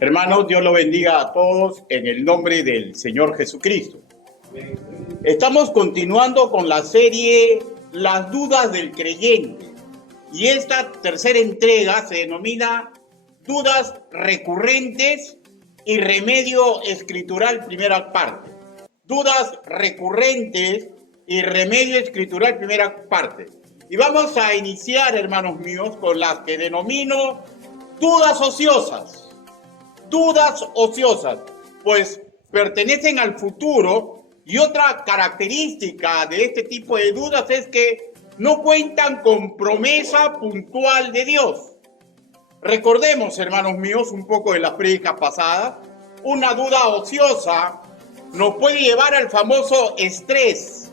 Hermanos, Dios los bendiga a todos en el nombre del Señor Jesucristo. Estamos continuando con la serie Las dudas del creyente. Y esta tercera entrega se denomina Dudas recurrentes y remedio escritural, primera parte. Dudas recurrentes y remedio escritural, primera parte. Y vamos a iniciar, hermanos míos, con las que denomino dudas ociosas. Dudas ociosas, pues pertenecen al futuro, y otra característica de este tipo de dudas es que no cuentan con promesa puntual de Dios. Recordemos, hermanos míos, un poco de las prédicas pasadas. Una duda ociosa nos puede llevar al famoso estrés,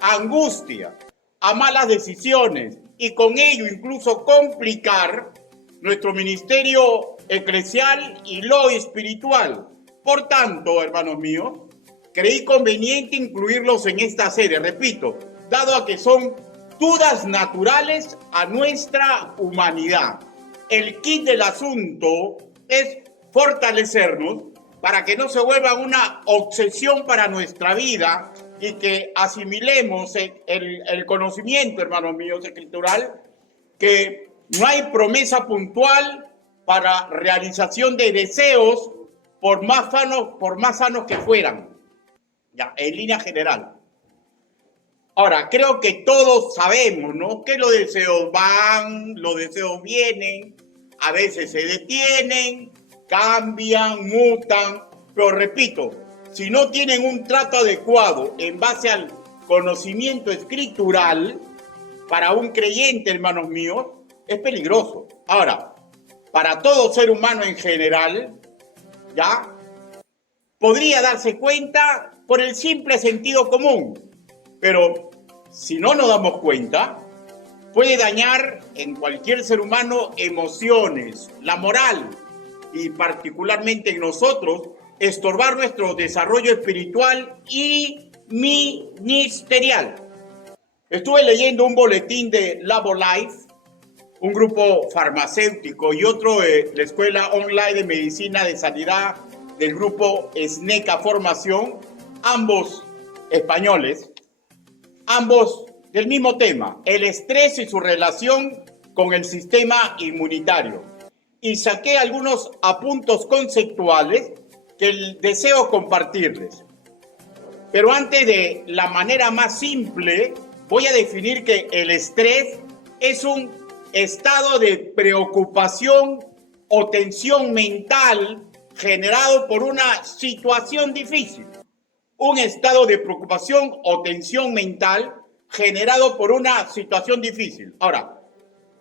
angustia, a malas decisiones y con ello incluso complicar nuestro ministerio eclesial y lo espiritual. Por tanto, hermanos míos, creí conveniente incluirlos en esta serie, repito, dado a que son dudas naturales a nuestra humanidad. El kit del asunto es fortalecernos para que no se vuelva una obsesión para nuestra vida y que asimilemos el conocimiento, hermanos míos, escritural, que no hay promesa puntual para realización de deseos por más sanos que fueran, ya, en línea general. Ahora, creo que todos sabemos, ¿no?, que los deseos van, los deseos vienen, a veces se detienen, cambian, mutan, pero repito, si no tienen un trato adecuado en base al conocimiento escritural, para un creyente, hermanos míos, es peligroso. Ahora, para todo ser humano en general, ¿ya?, podría darse cuenta por el simple sentido común, pero si no nos damos cuenta, puede dañar en cualquier ser humano emociones, la moral y particularmente en nosotros, estorbar nuestro desarrollo espiritual y ministerial. Estuve leyendo un boletín de Labolife, un grupo farmacéutico, y otro de la Escuela Online de Medicina de Sanidad del grupo SNECA Formación, ambos españoles, ambos del mismo tema, el estrés y su relación con el sistema inmunitario. Y saqué algunos apuntes conceptuales que deseo compartirles. Pero antes, de la manera más simple, voy a definir que el estrés es un estado de preocupación o tensión mental generado por una situación difícil. Un estado de preocupación o tensión mental generado por una situación difícil. Ahora,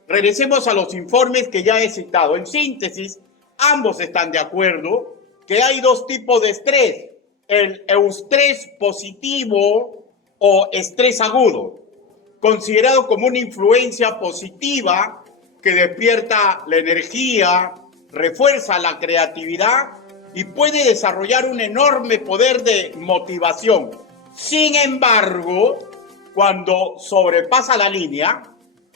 regresemos a los informes que ya he citado. En síntesis, ambos están de acuerdo que hay dos tipos de estrés: el eustrés positivo o estrés agudo, considerado como una influencia positiva que despierta la energía, refuerza la creatividad y puede desarrollar un enorme poder de motivación. Sin embargo, cuando sobrepasa la línea,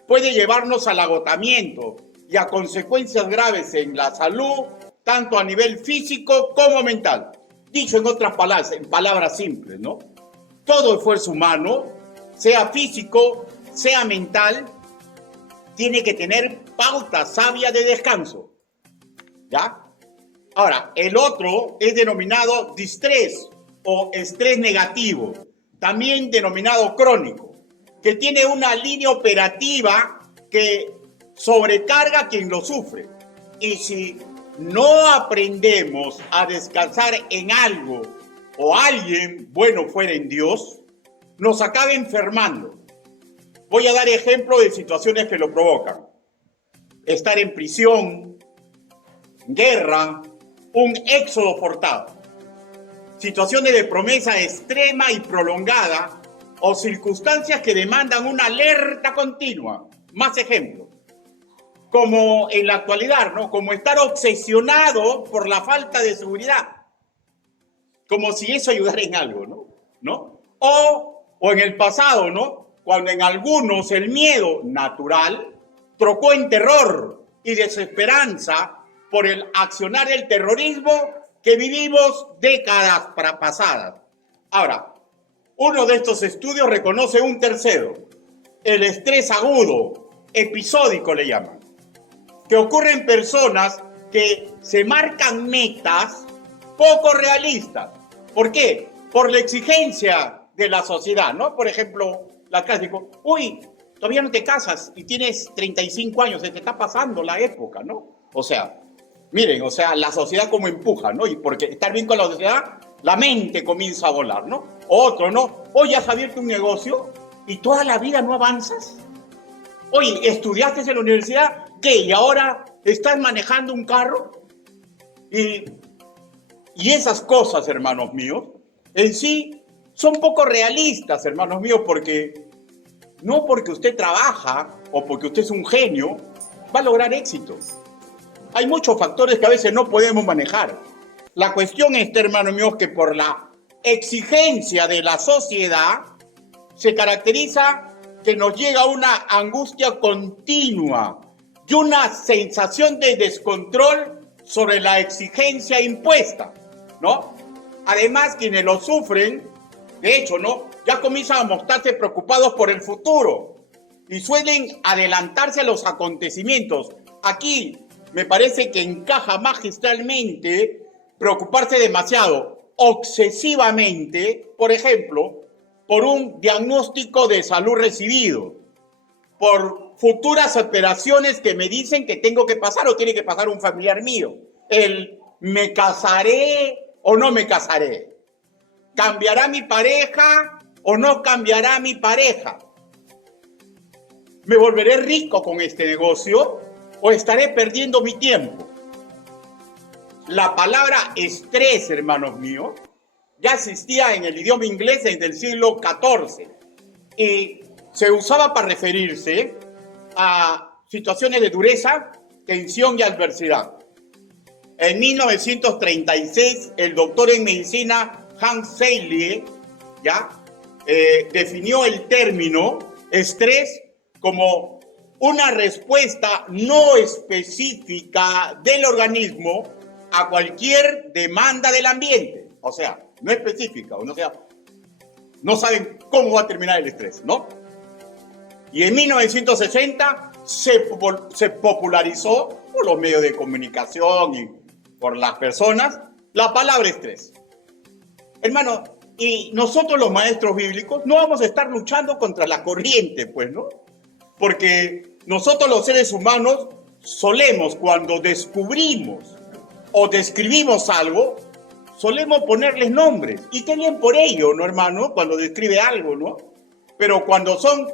puede llevarnos al agotamiento y a consecuencias graves en la salud, tanto a nivel físico como mental. Dicho en otras palabras, en palabras simples, ¿no?, todo esfuerzo humano, sea físico, sea mental, tiene que tener pauta sabia de descanso, ¿ya? Ahora, el otro es denominado distrés o estrés negativo, también denominado crónico, que tiene una línea operativa que sobrecarga a quien lo sufre. Y si no aprendemos a descansar en algo o alguien, bueno fuera en Dios, nos acaba enfermando. Voy a dar ejemplo de situaciones que lo provocan: estar en prisión, guerra, un éxodo forzado, situaciones de promesa extrema y prolongada o circunstancias que demandan una alerta continua. Más ejemplos, como en la actualidad, ¿no?, como estar obsesionado por la falta de seguridad, como si eso ayudara en algo, ¿no? O en el pasado, ¿no?, cuando en algunos el miedo natural trocó en terror y desesperanza por el accionar del terrorismo que vivimos décadas pasadas. Ahora, uno de estos estudios reconoce un tercero, el estrés agudo, episódico le llaman, que ocurre en personas que se marcan metas poco realistas. ¿Por qué? Por la exigencia de la sociedad, ¿no? Por ejemplo, la clásica, uy, todavía no te casas y tienes 35 años, se te está pasando la época, ¿no? O sea, miren, o sea, la sociedad como empuja, ¿no? Y porque estar bien con la sociedad, la mente comienza a volar, ¿no? Otro, ¿no? Oye, has abierto un negocio y toda la vida no avanzas. Oye, ¿estudiaste en la universidad? ¿Qué? ¿Y ahora estás manejando un carro? Y esas cosas, hermanos míos, en sí son poco realistas, hermanos míos, porque no porque usted trabaja o porque usted es un genio, va a lograr éxito. Hay muchos factores que a veces no podemos manejar. La cuestión es, hermanos míos, que por la exigencia de la sociedad se caracteriza que nos llega una angustia continua y una sensación de descontrol sobre la exigencia impuesta, ¿no? Además, quienes lo sufren, de hecho, ¿no? Ya comienzan a mostrarse preocupados por el futuro y suelen adelantarse a los acontecimientos. Aquí me parece que encaja magistralmente preocuparse demasiado, obsesivamente, por ejemplo, por un diagnóstico de salud recibido, por futuras operaciones que me dicen que tengo que pasar o tiene que pasar un familiar mío. El ¿me casaré o no me casaré? ¿Cambiará mi pareja o no cambiará mi pareja? ¿Me volveré rico con este negocio o estaré perdiendo mi tiempo? La palabra estrés, hermanos míos, ya existía en el idioma inglés desde el siglo XIV y se usaba para referirse a situaciones de dureza, tensión y adversidad. En 1936, el doctor en medicina Hans Selye definió el término estrés como una respuesta no específica del organismo a cualquier demanda del ambiente. O sea, no específica, o sea, no saben cómo va a terminar el estrés, ¿no? Y en 1960 se popularizó por los medios de comunicación y por las personas la palabra estrés. Hermano, y nosotros los maestros bíblicos no vamos a estar luchando contra la corriente, pues, ¿no? Porque nosotros los seres humanos solemos, cuando descubrimos o describimos algo, solemos ponerles nombres. Y qué bien por ello, ¿no, hermano? Cuando describe algo, ¿no? Pero cuando son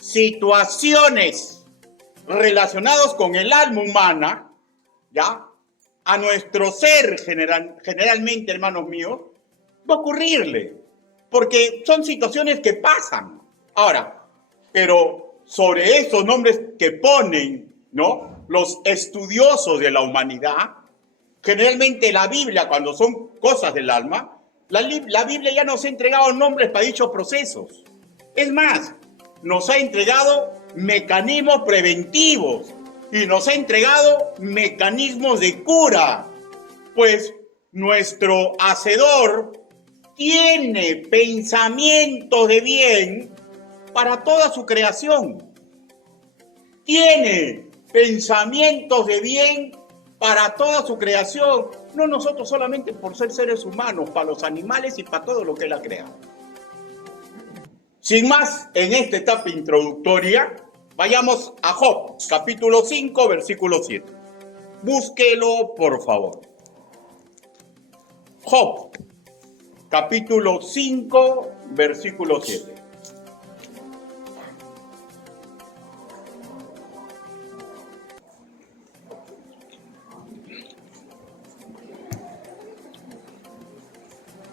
situaciones relacionadas con el alma humana, ¿ya? A nuestro ser generalmente, hermanos míos, va a ocurrirle. Porque son situaciones que pasan. Ahora, pero sobre esos nombres que ponen, ¿no? Los estudiosos de la humanidad, generalmente la Biblia, cuando son cosas del alma, la Biblia ya nos ha entregado nombres para dichos procesos. Es más, nos ha entregado mecanismos preventivos y nos ha entregado mecanismos de cura. Pues nuestro Hacedor tiene pensamientos de bien para toda su creación. Tiene pensamientos de bien para toda su creación, no nosotros solamente por ser seres humanos, para los animales y para todo lo que Él ha creado. Sin más, en esta etapa introductoria, vayamos a Job, capítulo 5, versículo 7. Búsquelo, por favor. Job, capítulo 5, versículo 7.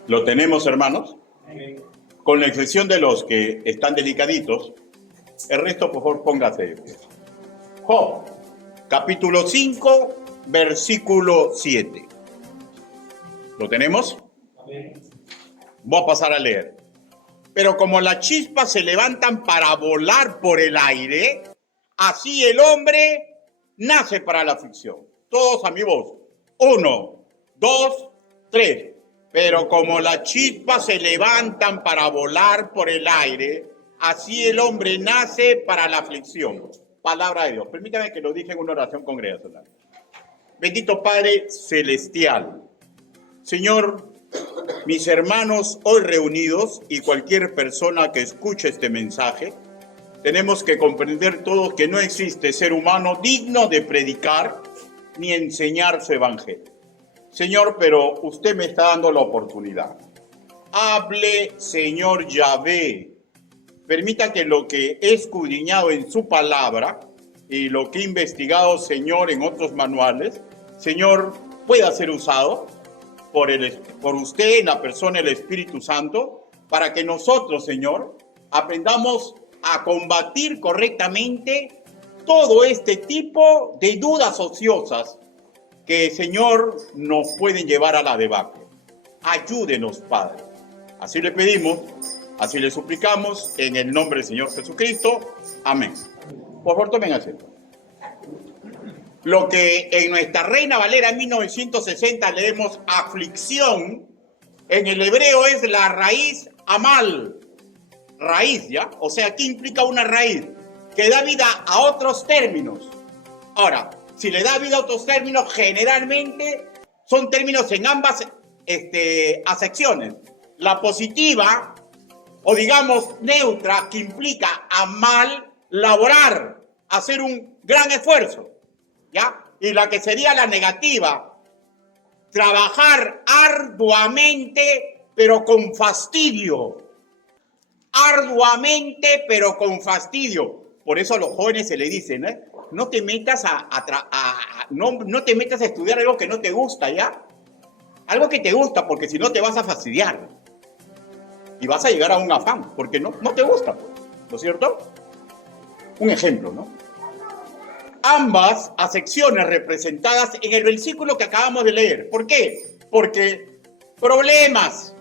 ¿Lo tenemos, hermanos? Amén. Con la excepción de los que están delicaditos, el resto, por favor, póngase. Job, capítulo 5, versículo 7. ¿Lo tenemos? Amén. Voy a pasar a leer. Pero como las chispas se levantan para volar por el aire, así el hombre nace para la aflicción. todos a mi voz. 1, 2, 3. Pero como las chispas se levantan para volar por el aire, así el hombre nace para la aflicción. Palabra de Dios. Permítame que lo dije en una oración congregacional. Bendito Padre Celestial, Señor, mis hermanos hoy reunidos y cualquier persona que escuche este mensaje, tenemos que comprender todos que no existe ser humano digno de predicar ni enseñar su evangelio. Señor, pero usted me está dando la oportunidad. Hable, Señor Yahvé. Permita que lo que he escudriñado en su palabra y lo que he investigado, Señor, en otros manuales, Señor, pueda ser usado por usted en la persona del Espíritu Santo, para que nosotros, Señor, aprendamos a combatir correctamente todo este tipo de dudas ociosas que, Señor, nos pueden llevar a la debacle. Ayúdenos, Padre. Así le pedimos, así le suplicamos, en el nombre del Señor Jesucristo. Amén. Por favor, tomen asiento. Lo que en nuestra Reina Valera 1960 leemos aflicción, en el hebreo es la raíz amal. Raíz, ¿ya? O sea, ¿qué implica una raíz? Que da vida a otros términos. Ahora, si le da vida a otros términos, generalmente son términos en ambas acepciones. La positiva, o digamos neutra, que implica amal, laborar, hacer un gran esfuerzo, ¿ya? Y la que sería la negativa, trabajar arduamente, pero con fastidio. Arduamente, pero con fastidio. Por eso a los jóvenes se les dice, ¿no? No te metas no te metas a estudiar algo que no te gusta, ¿ya? Algo que te gusta, porque si no te vas a fastidiar. Y vas a llegar a un afán, porque no te gusta, ¿no es cierto? Un ejemplo, ¿no? Ambas acepciones representadas en el versículo que acabamos de leer. ¿Por qué? Porque problemas,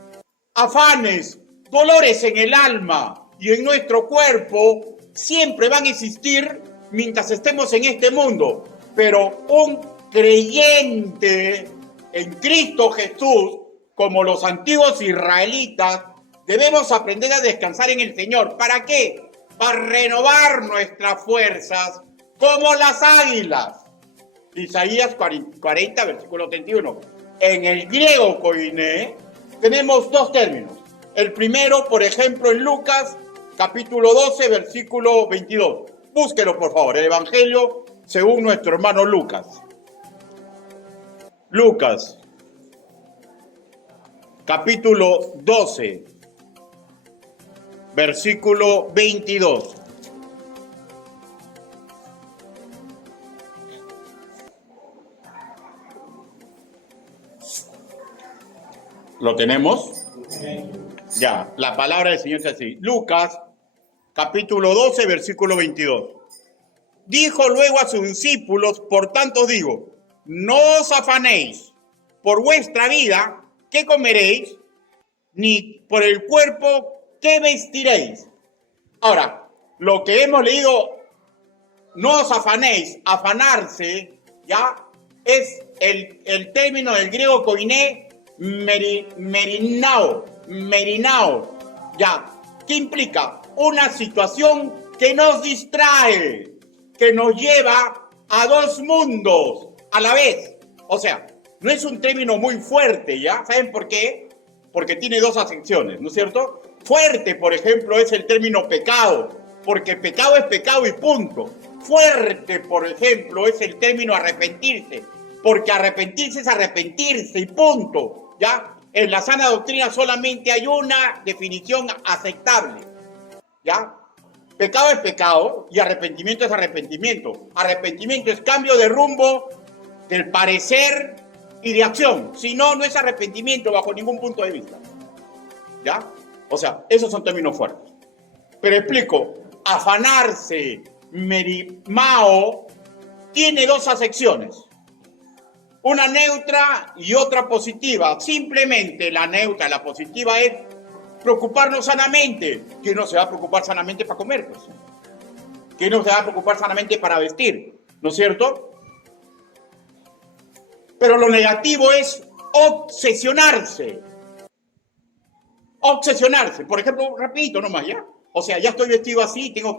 afanes, dolores en el alma y en nuestro cuerpo siempre van a existir mientras estemos en este mundo. Pero un creyente en Cristo Jesús, como los antiguos israelitas, debemos aprender a descansar en el Señor. ¿Para qué? Para renovar nuestras fuerzas como las águilas. Isaías 40, versículo 31. En el griego koiné tenemos dos términos. El primero, por ejemplo, en Lucas, capítulo 12, versículo 22. Búsquelo, por favor, el Evangelio según nuestro hermano Lucas. Lucas, capítulo 12, versículo 22. ¿Lo tenemos? Ya, la palabra del Señor es así. Lucas, capítulo 12, versículo 22. Dijo luego a sus discípulos, por tanto os digo, no os afanéis por vuestra vida, ¿qué comeréis? Ni por el cuerpo, ¿qué vestiréis? Ahora, lo que hemos leído, no os afanéis, afanarse, ¿ya? Es el término del griego koiné, merinao, ¿ya? ¿Qué implica? Una situación que nos distrae, que nos lleva a dos mundos a la vez. O sea, no es un término muy fuerte, ¿ya? ¿Saben por qué? Porque tiene dos acepciones, ¿no es cierto? Fuerte, por ejemplo, es el término pecado, porque pecado es pecado y punto. Fuerte, por ejemplo, es el término arrepentirse, porque arrepentirse es arrepentirse y punto. ¿Ya? En la sana doctrina solamente hay una definición aceptable, ¿ya? Pecado es pecado y arrepentimiento es arrepentimiento. Arrepentimiento es cambio de rumbo del parecer y de acción. Si no, no es arrepentimiento bajo ningún punto de vista, ¿ya? O sea, esos son términos fuertes. Pero explico, afanarse, merimao, tiene dos acepciones. Una neutra y otra positiva. Simplemente la neutra, la positiva es preocuparnos sanamente. ¿Quién no se va a preocupar sanamente para comer? Pues? ¿Quién no se va a preocupar sanamente para vestir? ¿No es cierto? Pero lo negativo es obsesionarse. Obsesionarse. Por ejemplo, rapidito nomás, ¿ya? O sea, ya estoy vestido así, tengo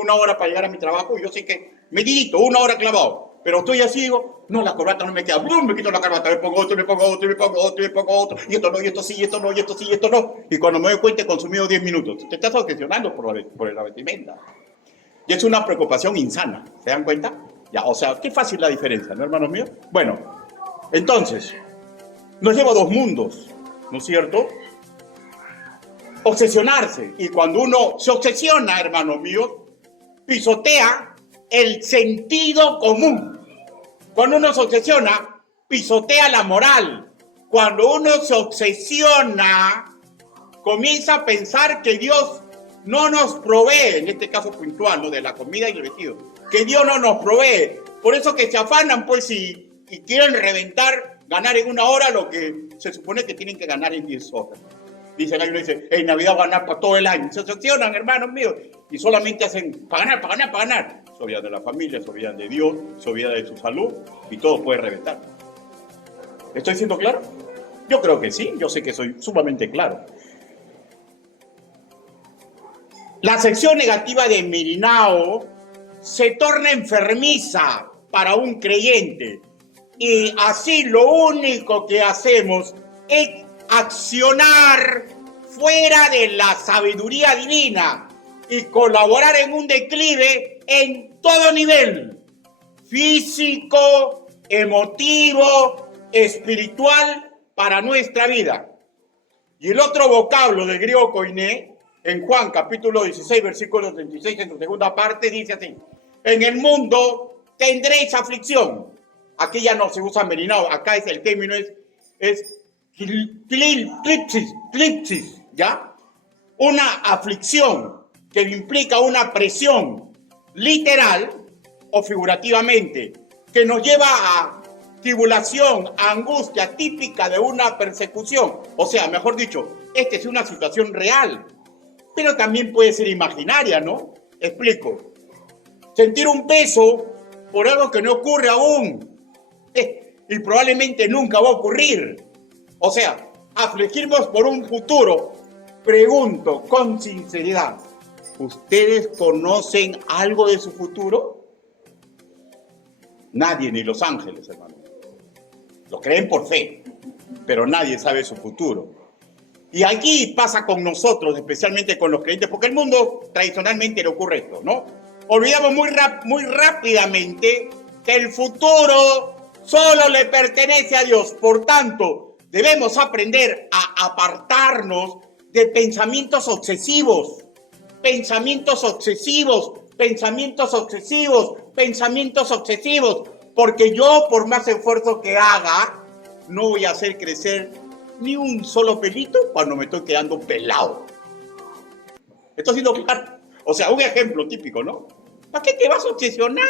1 hora para llegar a mi trabajo y yo sé que medidito, 1 hora clavado. Pero estoy así, digo, no, la corbata no me queda. ¡Blum! Me quito la corbata, me pongo otro, me pongo otro, me pongo otro, me pongo otro. Y esto no, y esto sí, y esto no, y esto sí, y esto no. Y cuando me doy cuenta he consumido 10 minutos. Te estás obsesionando por la vestimenta. Y es una preocupación insana. ¿Se dan cuenta? Ya, o sea, qué fácil la diferencia, ¿no, hermanos míos? Bueno, entonces, nos lleva a 2 mundos, ¿no es cierto? Obsesionarse. Y cuando uno se obsesiona, hermanos míos, pisotea el sentido común. Cuando uno se obsesiona, pisotea la moral. Cuando uno se obsesiona, comienza a pensar que Dios no nos provee, en este caso puntual, ¿no?, de la comida y el vestido, que Dios no nos provee. Por eso que se afanan, pues, y quieren reventar, ganar en 1 hora lo que se supone que tienen que ganar en 10 horas. Dice el año, dice, en Navidad va a ganar para todo el año. Se obsesionan, hermanos míos, y solamente hacen para ganar, para ganar, para ganar. Se olvidan de la familia, se olvidan de Dios, se olvidan de su salud, y todo puede reventar. ¿Estoy siendo claro? Yo creo que sí, yo sé que soy sumamente claro. La sección negativa de Mirinao se torna enfermiza para un creyente, y así lo único que hacemos es accionar fuera de la sabiduría divina y colaborar en un declive en todo nivel, físico, emotivo, espiritual, para nuestra vida. Y el otro vocablo del griego koiné, en Juan capítulo 16, versículo 36, en su segunda parte, dice así: en el mundo tendréis aflicción. Aquí ya no se usa Mirinao, acá es el término es clipsis, ¿ya? Una aflicción que implica una presión literal o figurativamente, que nos lleva a tribulación, a angustia típica de una persecución. O sea, mejor dicho, esta es una situación real, pero también puede ser imaginaria, ¿no? Explico. Sentir un peso por algo que no ocurre aún, y probablemente nunca va a ocurrir. O sea, afligirnos por un futuro. Pregunto con sinceridad, ¿ustedes conocen algo de su futuro? Nadie, ni los ángeles, hermano. Lo creen por fe, pero nadie sabe su futuro. Y aquí pasa con nosotros, especialmente con los creyentes, porque el mundo tradicionalmente le ocurre esto, ¿no? Olvidamos muy rápidamente que el futuro solo le pertenece a Dios. Por tanto, debemos aprender a apartarnos de pensamientos obsesivos, porque yo, por más esfuerzo que haga, no voy a hacer crecer ni un solo pelito cuando me estoy quedando pelado. Esto ha sido claro. O sea, un ejemplo típico, ¿no? ¿Para qué te vas a obsesionar?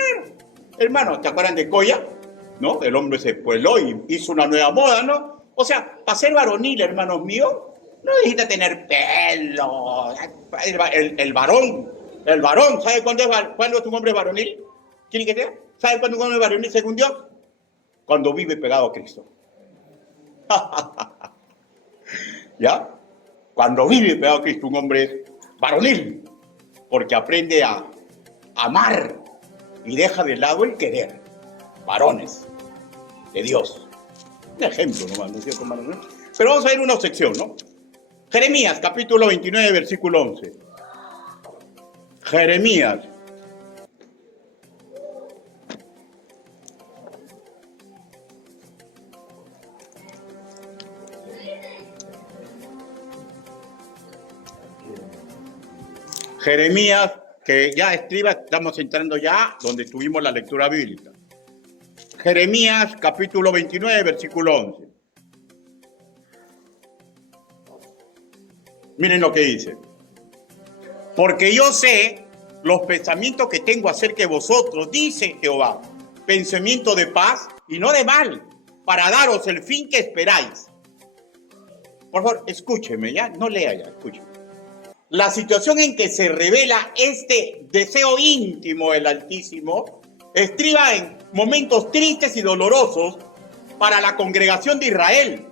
Hermano, ¿te acuerdan de Koya? ¿No? El hombre se pueló y hizo una nueva moda, ¿no? O sea, para ser varonil, hermanos míos, no necesita tener pelo. El varón, ¿sabe cuándo es un hombre varonil? ¿Quién que sea? ¿Sabe cuándo un hombre varonil según Dios? Cuando vive pegado a Cristo. ¿Ya? Cuando vive pegado a Cristo, un hombre es varonil, porque aprende a amar y deja de lado el querer. Varones de Dios. Un ejemplo nomás, ¿no es cierto, hermano? Pero vamos a ver una sección, ¿no? Jeremías, capítulo 29, versículo 11. Jeremías. Jeremías, que ya escriba, estamos entrando ya donde tuvimos la lectura bíblica. Jeremías, capítulo 29, versículo 11. Miren lo que dice. Porque yo sé los pensamientos que tengo acerca de vosotros, dice Jehová, pensamiento de paz y no de mal, para daros el fin que esperáis. Por favor, escúcheme, ya, no lea ya, escúcheme. La situación en que se revela este deseo íntimo del Altísimo estriba en momentos tristes y dolorosos para la congregación de Israel.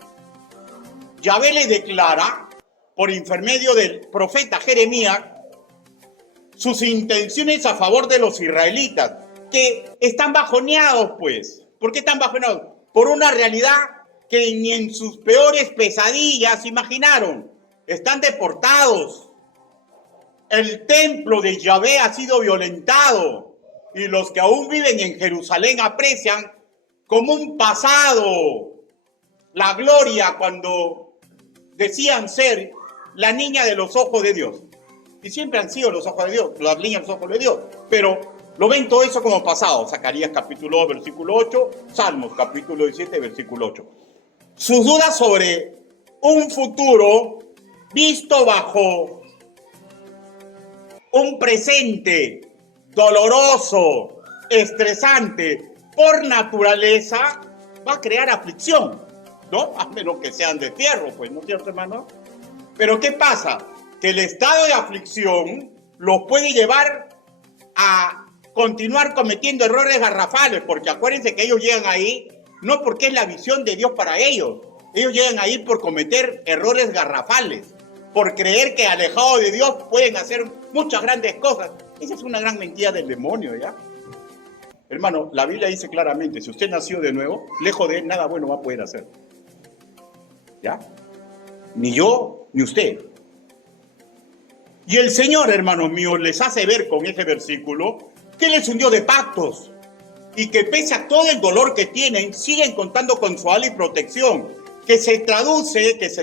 Yahvé le declara, por intermedio del profeta Jeremías, sus intenciones a favor de los israelitas, que están bajoneados, pues. ¿Por qué están bajoneados? Por una realidad que ni en sus peores pesadillas imaginaron. Están deportados. El templo de Yahvé ha sido violentado y los que aún viven en Jerusalén aprecian como un pasado la gloria cuando decían ser la niña de los ojos de Dios. Y siempre han sido los ojos de Dios, las niñas de los ojos de Dios. Pero lo ven todo eso como pasado. Zacarías capítulo 2, versículo 8, Salmos capítulo 17, versículo 8. Sus dudas sobre un futuro visto bajo un presente doloroso, estresante, por naturaleza, va a crear aflicción, ¿no? A menos que sean de fierro, pues, ¿no es cierto, hermano? Pero ¿qué pasa? Que el estado de aflicción los puede llevar a continuar cometiendo errores garrafales, porque acuérdense que ellos llegan ahí no porque es la visión de Dios para ellos. Ellos llegan ahí por cometer errores garrafales, por creer que alejados de Dios pueden hacer muchas grandes cosas. Esa es una gran mentira del demonio, ¿ya? Hermano, la Biblia dice claramente, si usted nació de nuevo, lejos de él nada bueno va a poder hacer. ¿Ya? Ni yo, ni usted. Y el Señor, hermanos míos, les hace ver con ese versículo que Él es un Dios de pactos y que pese a todo el dolor que tienen, siguen contando con su ala y protección, que se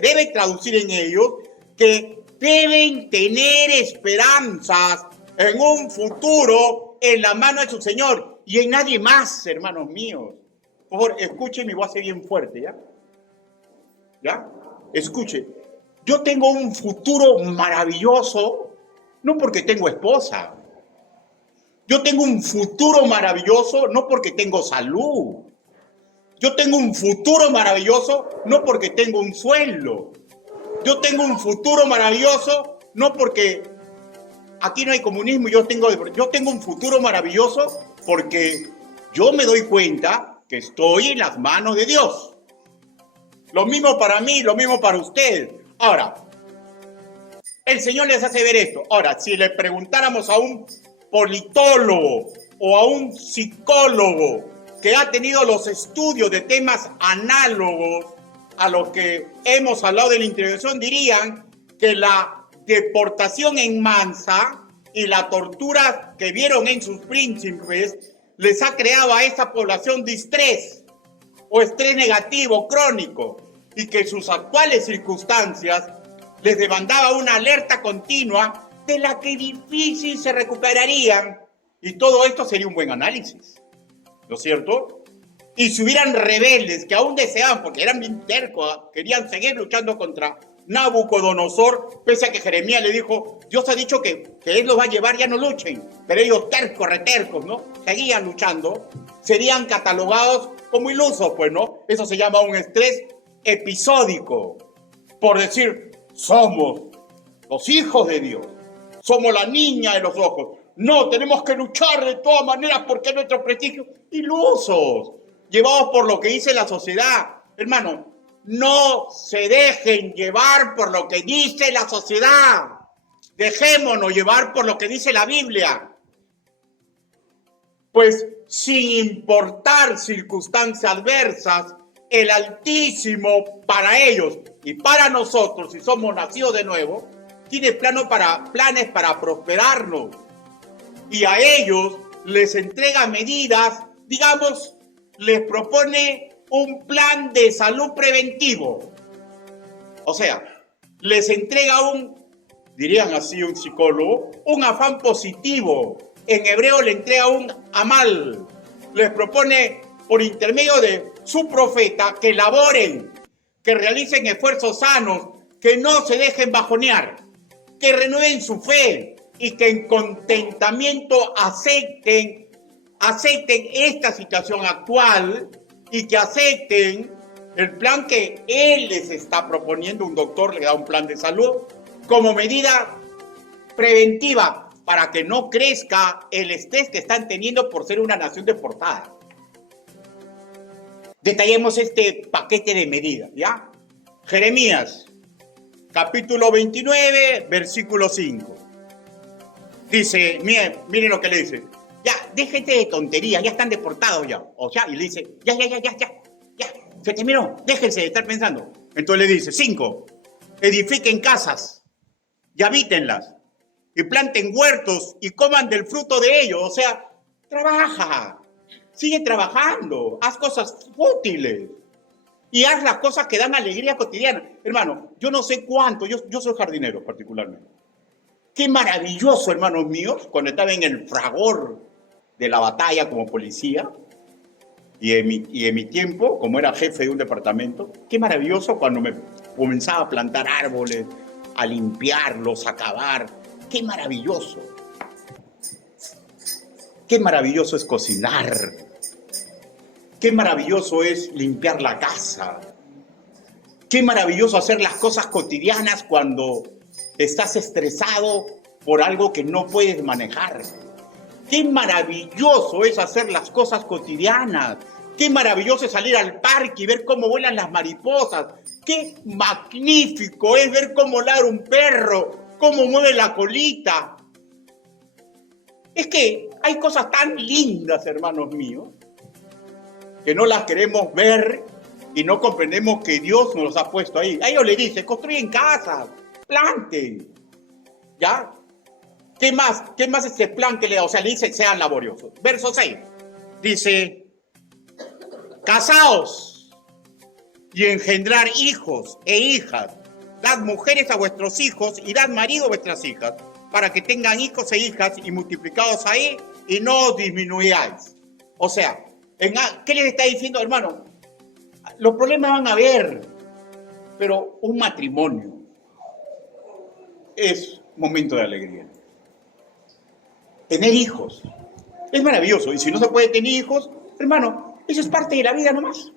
debe traducir en ellos, que deben tener esperanzas en un futuro en la mano de su Señor y en nadie más, hermanos míos. Por favor, escuchen mi voz bien fuerte, ¿ya? ¿Ya? Escuche. Yo tengo un futuro maravilloso, no porque tengo esposa. Yo tengo un futuro maravilloso, no porque tengo salud. Yo tengo un futuro maravilloso, no porque tengo un sueldo. Yo tengo un futuro maravilloso, no porque aquí no hay comunismo, yo tengo un futuro maravilloso porque yo me doy cuenta que estoy en las manos de Dios. Lo mismo para mí, lo mismo para usted. Ahora, el Señor les hace ver esto. Ahora, si le preguntáramos a un politólogo o a un psicólogo que ha tenido los estudios de temas análogos a los que hemos hablado de la intervención, dirían que la deportación en masa y la tortura que vieron en sus príncipes les ha creado a esa población distrés o estrés negativo crónico y que sus actuales circunstancias les demandaba una alerta continua de la que difícil se recuperarían, y todo esto sería un buen análisis, ¿no es cierto? Y si hubieran rebeldes que aún deseaban, porque eran bien tercos, querían seguir luchando contra Nabucodonosor, pese a que Jeremías le dijo, Dios ha dicho que Él los va a llevar, ya no luchen, pero ellos tercos, retercos, ¿no? Seguían luchando, serían catalogados como ilusos, pues, ¿no? Eso se llama un estrés episódico, por decir, somos los hijos de Dios, somos la niña de los ojos. No, tenemos que luchar de todas maneras porque es nuestro prestigio. Ilusos, llevados por lo que dice la sociedad. Hermano, no se dejen llevar por lo que dice la sociedad. Dejémonos llevar por lo que dice la Biblia. Pues sin importar circunstancias adversas, el Altísimo para ellos y para nosotros, si somos nacidos de nuevo, tiene planes para prosperarnos. Y a ellos les entrega medidas, digamos, les propone un plan de salud preventivo. O sea, les entrega dirían así un psicólogo, un afán positivo. En hebreo le entrega un amal. Les propone por intermedio de su profeta que laboren, que realicen esfuerzos sanos, que no se dejen bajonear, que renueven su fe y que en contentamiento acepten esta situación actual y que acepten el plan que Él les está proponiendo. Un doctor le da un plan de salud como medida preventiva para que no crezca el estrés que están teniendo por ser una nación deportada. Detallemos este paquete de medidas, ¿ya? Jeremías, capítulo 29, versículo 5. Dice, miren lo que le dice. Ya, déjate de tonterías, ya están deportados ya. O sea, y le dice, ya, se terminó, déjense de estar pensando. Entonces le dice, 5, edifiquen casas y habítenlas, y planten huertos y coman del fruto de ellos. O sea, trabaja, sigue trabajando, haz cosas útiles y haz las cosas que dan alegría cotidiana. Hermano, yo no sé cuánto, yo soy jardinero particularmente. Qué maravilloso, hermanos míos, cuando estaba en el fragor de la batalla como policía y en mi tiempo, como era jefe de un departamento, qué maravilloso cuando me comenzaba a plantar árboles, a limpiarlos, a cavar. Qué maravilloso. Qué maravilloso es cocinar. Qué maravilloso es limpiar la casa. Qué maravilloso hacer las cosas cotidianas cuando estás estresado por algo que no puedes manejar. Qué maravilloso es hacer las cosas cotidianas. Qué maravilloso es salir al parque y ver cómo vuelan las mariposas. Qué magnífico es ver cómo ladra un perro, cómo mueve la colita. Es que hay cosas tan lindas, hermanos míos, que no las queremos ver y no comprendemos que Dios nos los ha puesto ahí. A ellos les dice, construyen casas, planten, ¿ya? ¿Qué más este plan que le da? O sea, le dice, sean laboriosos. Verso 6, dice, casaos y engendrar hijos e hijas. Dad mujeres a vuestros hijos y dad marido a vuestras hijas, para que tengan hijos e hijas y multiplicados ahí y no os disminuyáis. O sea, ¿qué les está diciendo, hermano? Los problemas van a haber, pero un matrimonio es momento de alegría. Tener hijos es maravilloso, y si no se puede tener hijos, hermano, eso es parte de la vida nomás,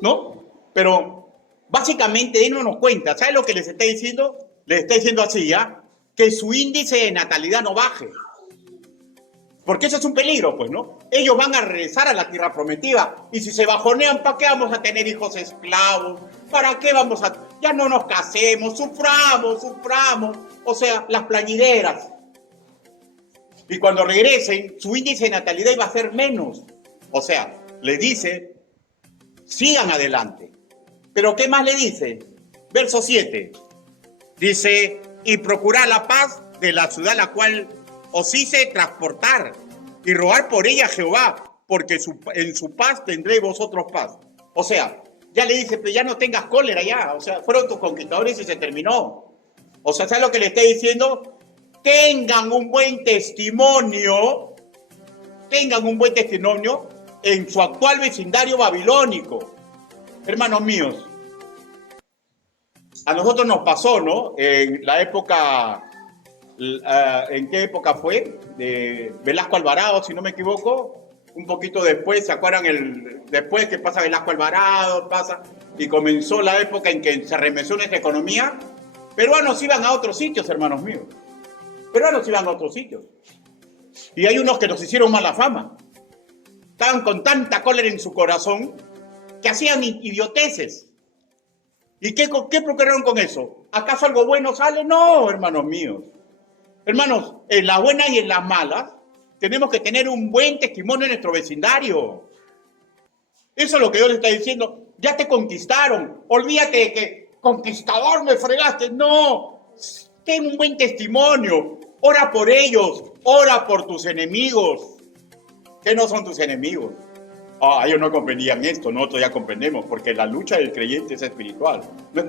¿no? Pero básicamente, démonos cuenta, ¿sabe lo que les está diciendo? Les está diciendo así, ¿ya? Que su índice de natalidad no baje. Porque eso es un peligro, pues, ¿no? Ellos van a regresar a la tierra prometida. Y si se bajonean, ¿para qué vamos a tener hijos esclavos? ¿Para qué vamos a...? Ya no nos casemos, suframos. O sea, las plañideras. Y cuando regresen, su índice de natalidad iba a ser menos. O sea, le dice, sigan adelante. Pero ¿qué más le dice? Verso 7. Dice, y procurad la paz de la ciudad a la cual os hice transportar, y rogar por ella a Jehová, porque en su paz tendréis vosotros paz. O sea, ya le dice, pero ya no tengas cólera ya. O sea, fueron tus conquistadores y se terminó. O sea, ¿sabes lo que le está diciendo? Tengan un buen testimonio en su actual vecindario babilónico. Hermanos míos, a nosotros nos pasó, ¿no? En la época, ¿en qué época fue? De Velasco Alvarado, si no me equivoco. Un poquito después, ¿se acuerdan? Después que pasa Velasco Alvarado, y comenzó la época en que se remesó nuestra economía. Peruanos iban a otros sitios, hermanos míos. Y hay unos que nos hicieron mala fama. Estaban con tanta cólera en su corazón que hacían idioteces. ¿Y qué procuraron con eso? ¿Acaso algo bueno sale? No, hermanos míos. Hermanos, en las buenas y en las malas, tenemos que tener un buen testimonio en nuestro vecindario. Eso es lo que Dios le está diciendo. Ya te conquistaron. Olvídate de que conquistador me fregaste. No, ten un buen testimonio. Ora por ellos. Ora por tus enemigos. ¿Qué no son tus enemigos? Ellos no comprendían esto, nosotros ya comprendemos, porque la lucha del creyente es espiritual, no es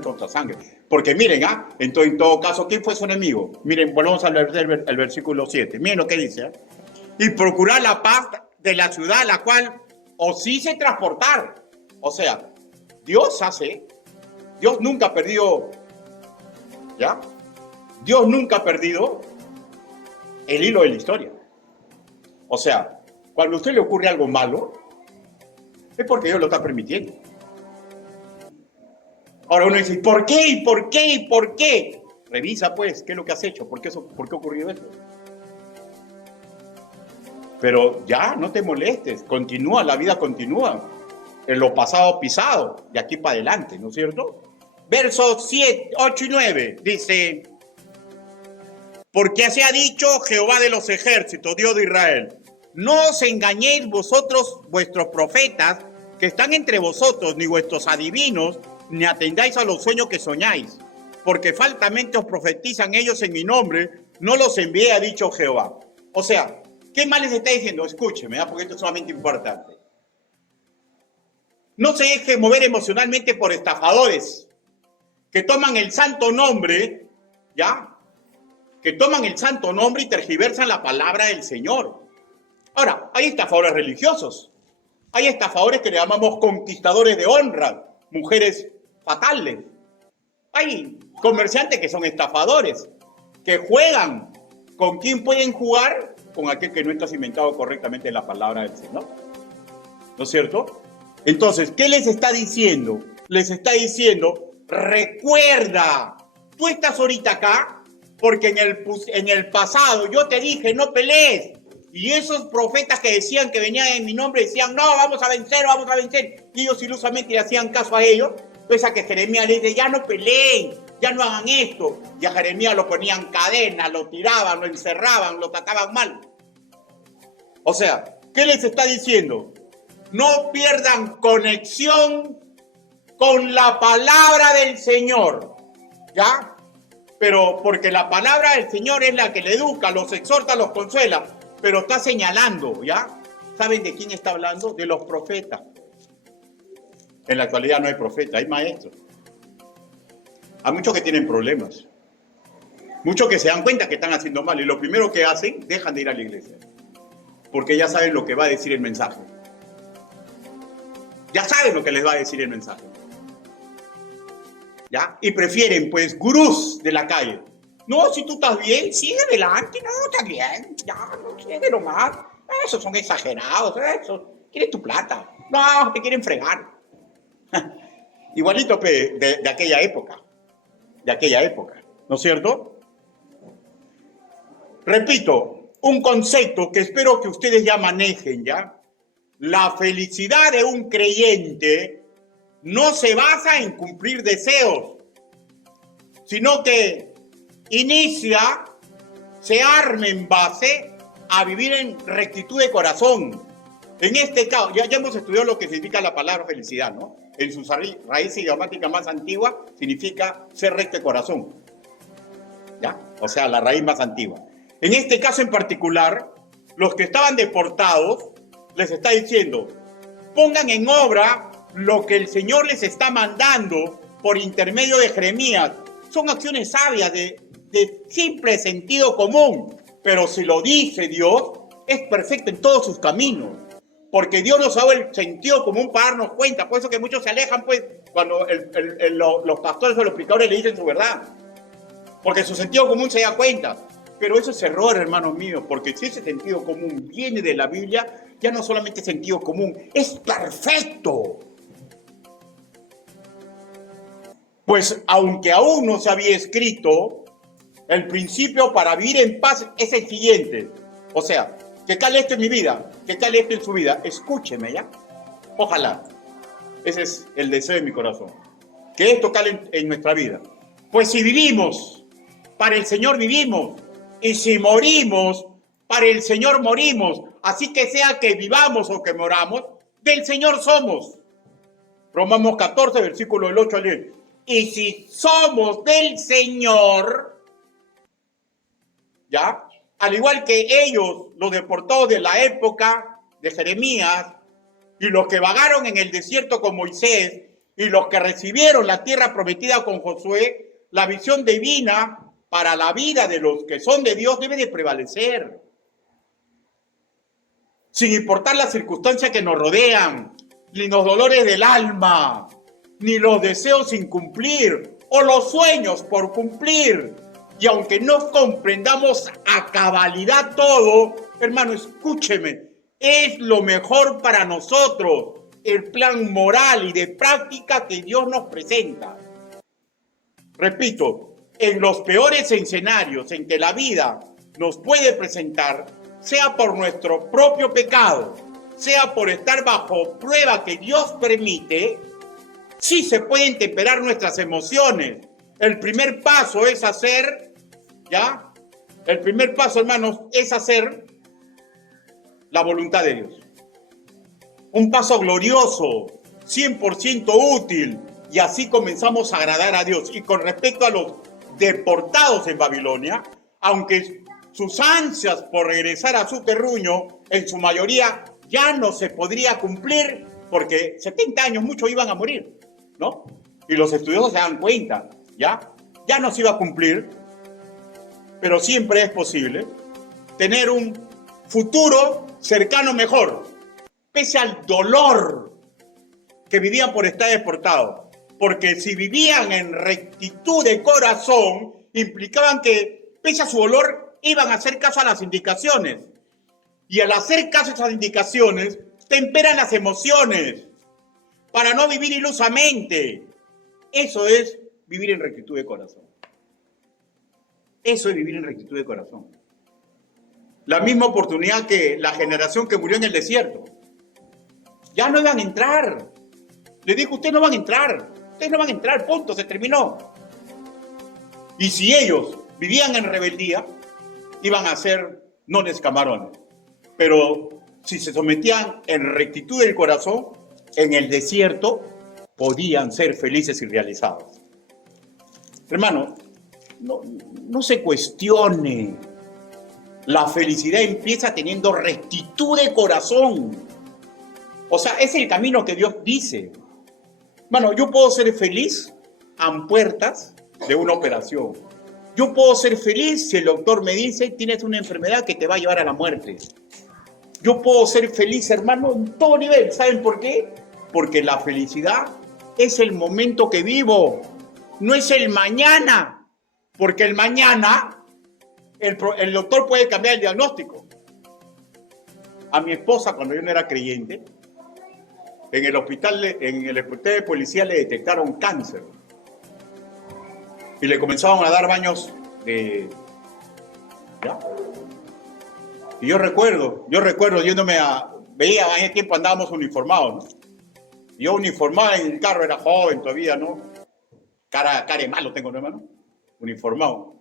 contra sangre. Porque miren, en todo caso, ¿quién fue su enemigo? Miren, volvamos a leer el versículo 7. Miren lo que dice. Y procurar la paz de la ciudad a la cual os hice transportar. O sea, Dios nunca perdió, ¿ya? Dios nunca ha perdido el hilo de la historia. O sea, cuando a usted le ocurre algo malo, es porque Dios lo está permitiendo. Ahora uno dice, ¿por qué? ¿Por qué? ¿Por qué? Revisa pues, ¿qué es lo que has hecho? ¿Por qué ha ocurrido esto? Pero ya, no te molestes, continúa, la vida continúa. en lo pasado pisado, de aquí para adelante, ¿no es cierto? Versos 7, 8 y 9 dice: porque así ha dicho Jehová de los ejércitos, Dios de Israel: no os engañéis vosotros, vuestros profetas, que están entre vosotros, ni vuestros adivinos, ni atendáis a los sueños que soñáis, porque faltamente os profetizan ellos en mi nombre, no los envié, ha dicho Jehová. O sea, ¿qué más les está diciendo? Escúcheme, porque esto es sumamente importante. No se deje mover emocionalmente por estafadores que toman el santo nombre, ¿ya? Que toman el santo nombre y tergiversan la palabra del Señor. Ahora, hay estafadores religiosos. Hay estafadores que le llamamos conquistadores de honra, mujeres fatales. Hay comerciantes que son estafadores, que juegan. ¿Con quién pueden jugar? Con aquel que no está cimentado correctamente en la palabra del Señor. ¿No es cierto? Entonces, ¿qué les está diciendo? Les está diciendo: recuerda, tú estás ahorita acá porque en el pasado yo te dije no pelees. Y esos profetas que decían que venían en mi nombre decían: no, vamos a vencer, vamos a vencer. Y ellos ilusamente le hacían caso a ellos. Entonces a que Jeremías les dice: ya no peleen, ya no hagan esto. Y a Jeremías lo ponían cadena, lo tiraban, lo encerraban, lo trataban mal. O sea, ¿qué les está diciendo? No pierdan conexión con la palabra del Señor, ¿ya? Pero porque la palabra del Señor es la que le educa, los exhorta, los consuela, pero está señalando, ¿ya? ¿Saben de quién está hablando? De los profetas. En la actualidad no hay profetas, hay maestros. Hay muchos que tienen problemas. Muchos que se dan cuenta que están haciendo mal y lo primero que hacen, dejan de ir a la iglesia. Porque ya saben lo que va a decir el mensaje. Ya saben lo que les va a decir el mensaje. ¿Ya? Y prefieren, pues, gurús de la calle. No, si tú estás bien, sigue adelante. No, estás bien. Ya, no sigue nomás. Esos son exagerados. Esos quieren tu plata. No, te quieren fregar. Igualito de aquella época. De aquella época. ¿No es cierto? Repito, un concepto que espero que ustedes ya manejen, ¿ya? La felicidad de un creyente no se basa en cumplir deseos, sino que inicia, se arma en base a vivir en rectitud de corazón. En este caso, ya hemos estudiado lo que significa la palabra felicidad, ¿no? En su raíz idiomática más antigua significa ser recto de corazón, ¿ya? O sea, la raíz más antigua. En este caso en particular, los que estaban deportados les está diciendo: pongan en obra lo que el Señor les está mandando por intermedio de Jeremías. Son acciones sabias de simple sentido común, pero si lo dice Dios, es perfecto en todos sus caminos, porque Dios nos ha dado el sentido común para darnos cuenta. Por eso que muchos se alejan, pues, cuando los pastores o los predicadores le dicen su verdad, porque su sentido común se da cuenta. Pero eso es error, hermanos míos, porque si ese sentido común viene de la Biblia, ya no solamente es sentido común, es perfecto. Pues aunque aún no se había escrito, el principio para vivir en paz es el siguiente. O sea, que cale esto en mi vida, que cale esto en su vida. Escúcheme, ¿ya? Ojalá. Ese es el deseo de mi corazón. Que esto cale en nuestra vida. Pues si vivimos, para el Señor vivimos. Y si morimos, para el Señor morimos. Así que sea que vivamos o que moramos, del Señor somos. Romanos 14, versículo del 8 al 10. Y si somos del Señor, ¿ya? Al igual que ellos, los deportados de la época de Jeremías, y los que vagaron en el desierto con Moisés, y los que recibieron la tierra prometida con Josué, la visión divina para la vida de los que son de Dios debe de prevalecer. Sin importar las circunstancias que nos rodean, ni los dolores del alma, ni los deseos sin cumplir, o los sueños por cumplir. Y aunque no comprendamos a cabalidad todo, hermano, escúcheme, es lo mejor para nosotros, el plan moral y de práctica que Dios nos presenta. Repito, en los peores escenarios en que la vida nos puede presentar, sea por nuestro propio pecado, sea por estar bajo prueba que Dios permite, sí se pueden temperar nuestras emociones. El primer paso es hacer, ¿ya? El primer paso, hermanos, es hacer la voluntad de Dios. Un paso glorioso, 100% útil, y así comenzamos a agradar a Dios. Y con respecto a los deportados en Babilonia, aunque sus ansias por regresar a su terruño, en su mayoría ya no se podría cumplir, porque 70 años muchos iban a morir, ¿no? Y los estudiosos se dan cuenta, ya no se iba a cumplir, pero siempre es posible tener un futuro cercano mejor, pese al dolor que vivían por estar deportados. Porque si vivían en rectitud de corazón, implicaban que, pese a su dolor, iban a hacer caso a las indicaciones. Y al hacer caso a esas indicaciones, temperan las emociones para no vivir ilusamente. Eso es vivir en rectitud de corazón. Eso es vivir en rectitud de corazón. La misma oportunidad que la generación que murió en el desierto. Ya no iban a entrar. Les dijo, ustedes no van a entrar. Ustedes no van a entrar, punto, se terminó. Y si ellos vivían en rebeldía, iban a ser nones camarones. Pero si se sometían en rectitud del corazón, en el desierto, podían ser felices y realizados. Hermano, no se cuestione. La felicidad empieza teniendo rectitud de corazón. O sea, es el camino que Dios dice. Bueno, yo puedo ser feliz a puertas de una operación. Yo puedo ser feliz si el doctor me dice tienes una enfermedad que te va a llevar a la muerte. Yo puedo ser feliz, hermano, en todo nivel. ¿Saben por qué? Porque la felicidad es el momento que vivo, no es el mañana. Porque el mañana el doctor puede cambiar el diagnóstico. A mi esposa, cuando yo no era creyente, en el hospital de policía le detectaron cáncer. Y le comenzaron a dar baños de... ¿ya? Y yo recuerdo yéndome veía, en ese tiempo andábamos uniformados, ¿no? Yo uniformado en el carro, era joven todavía, ¿no? Cara de malo tengo, ¿no, hermano? Uniformado.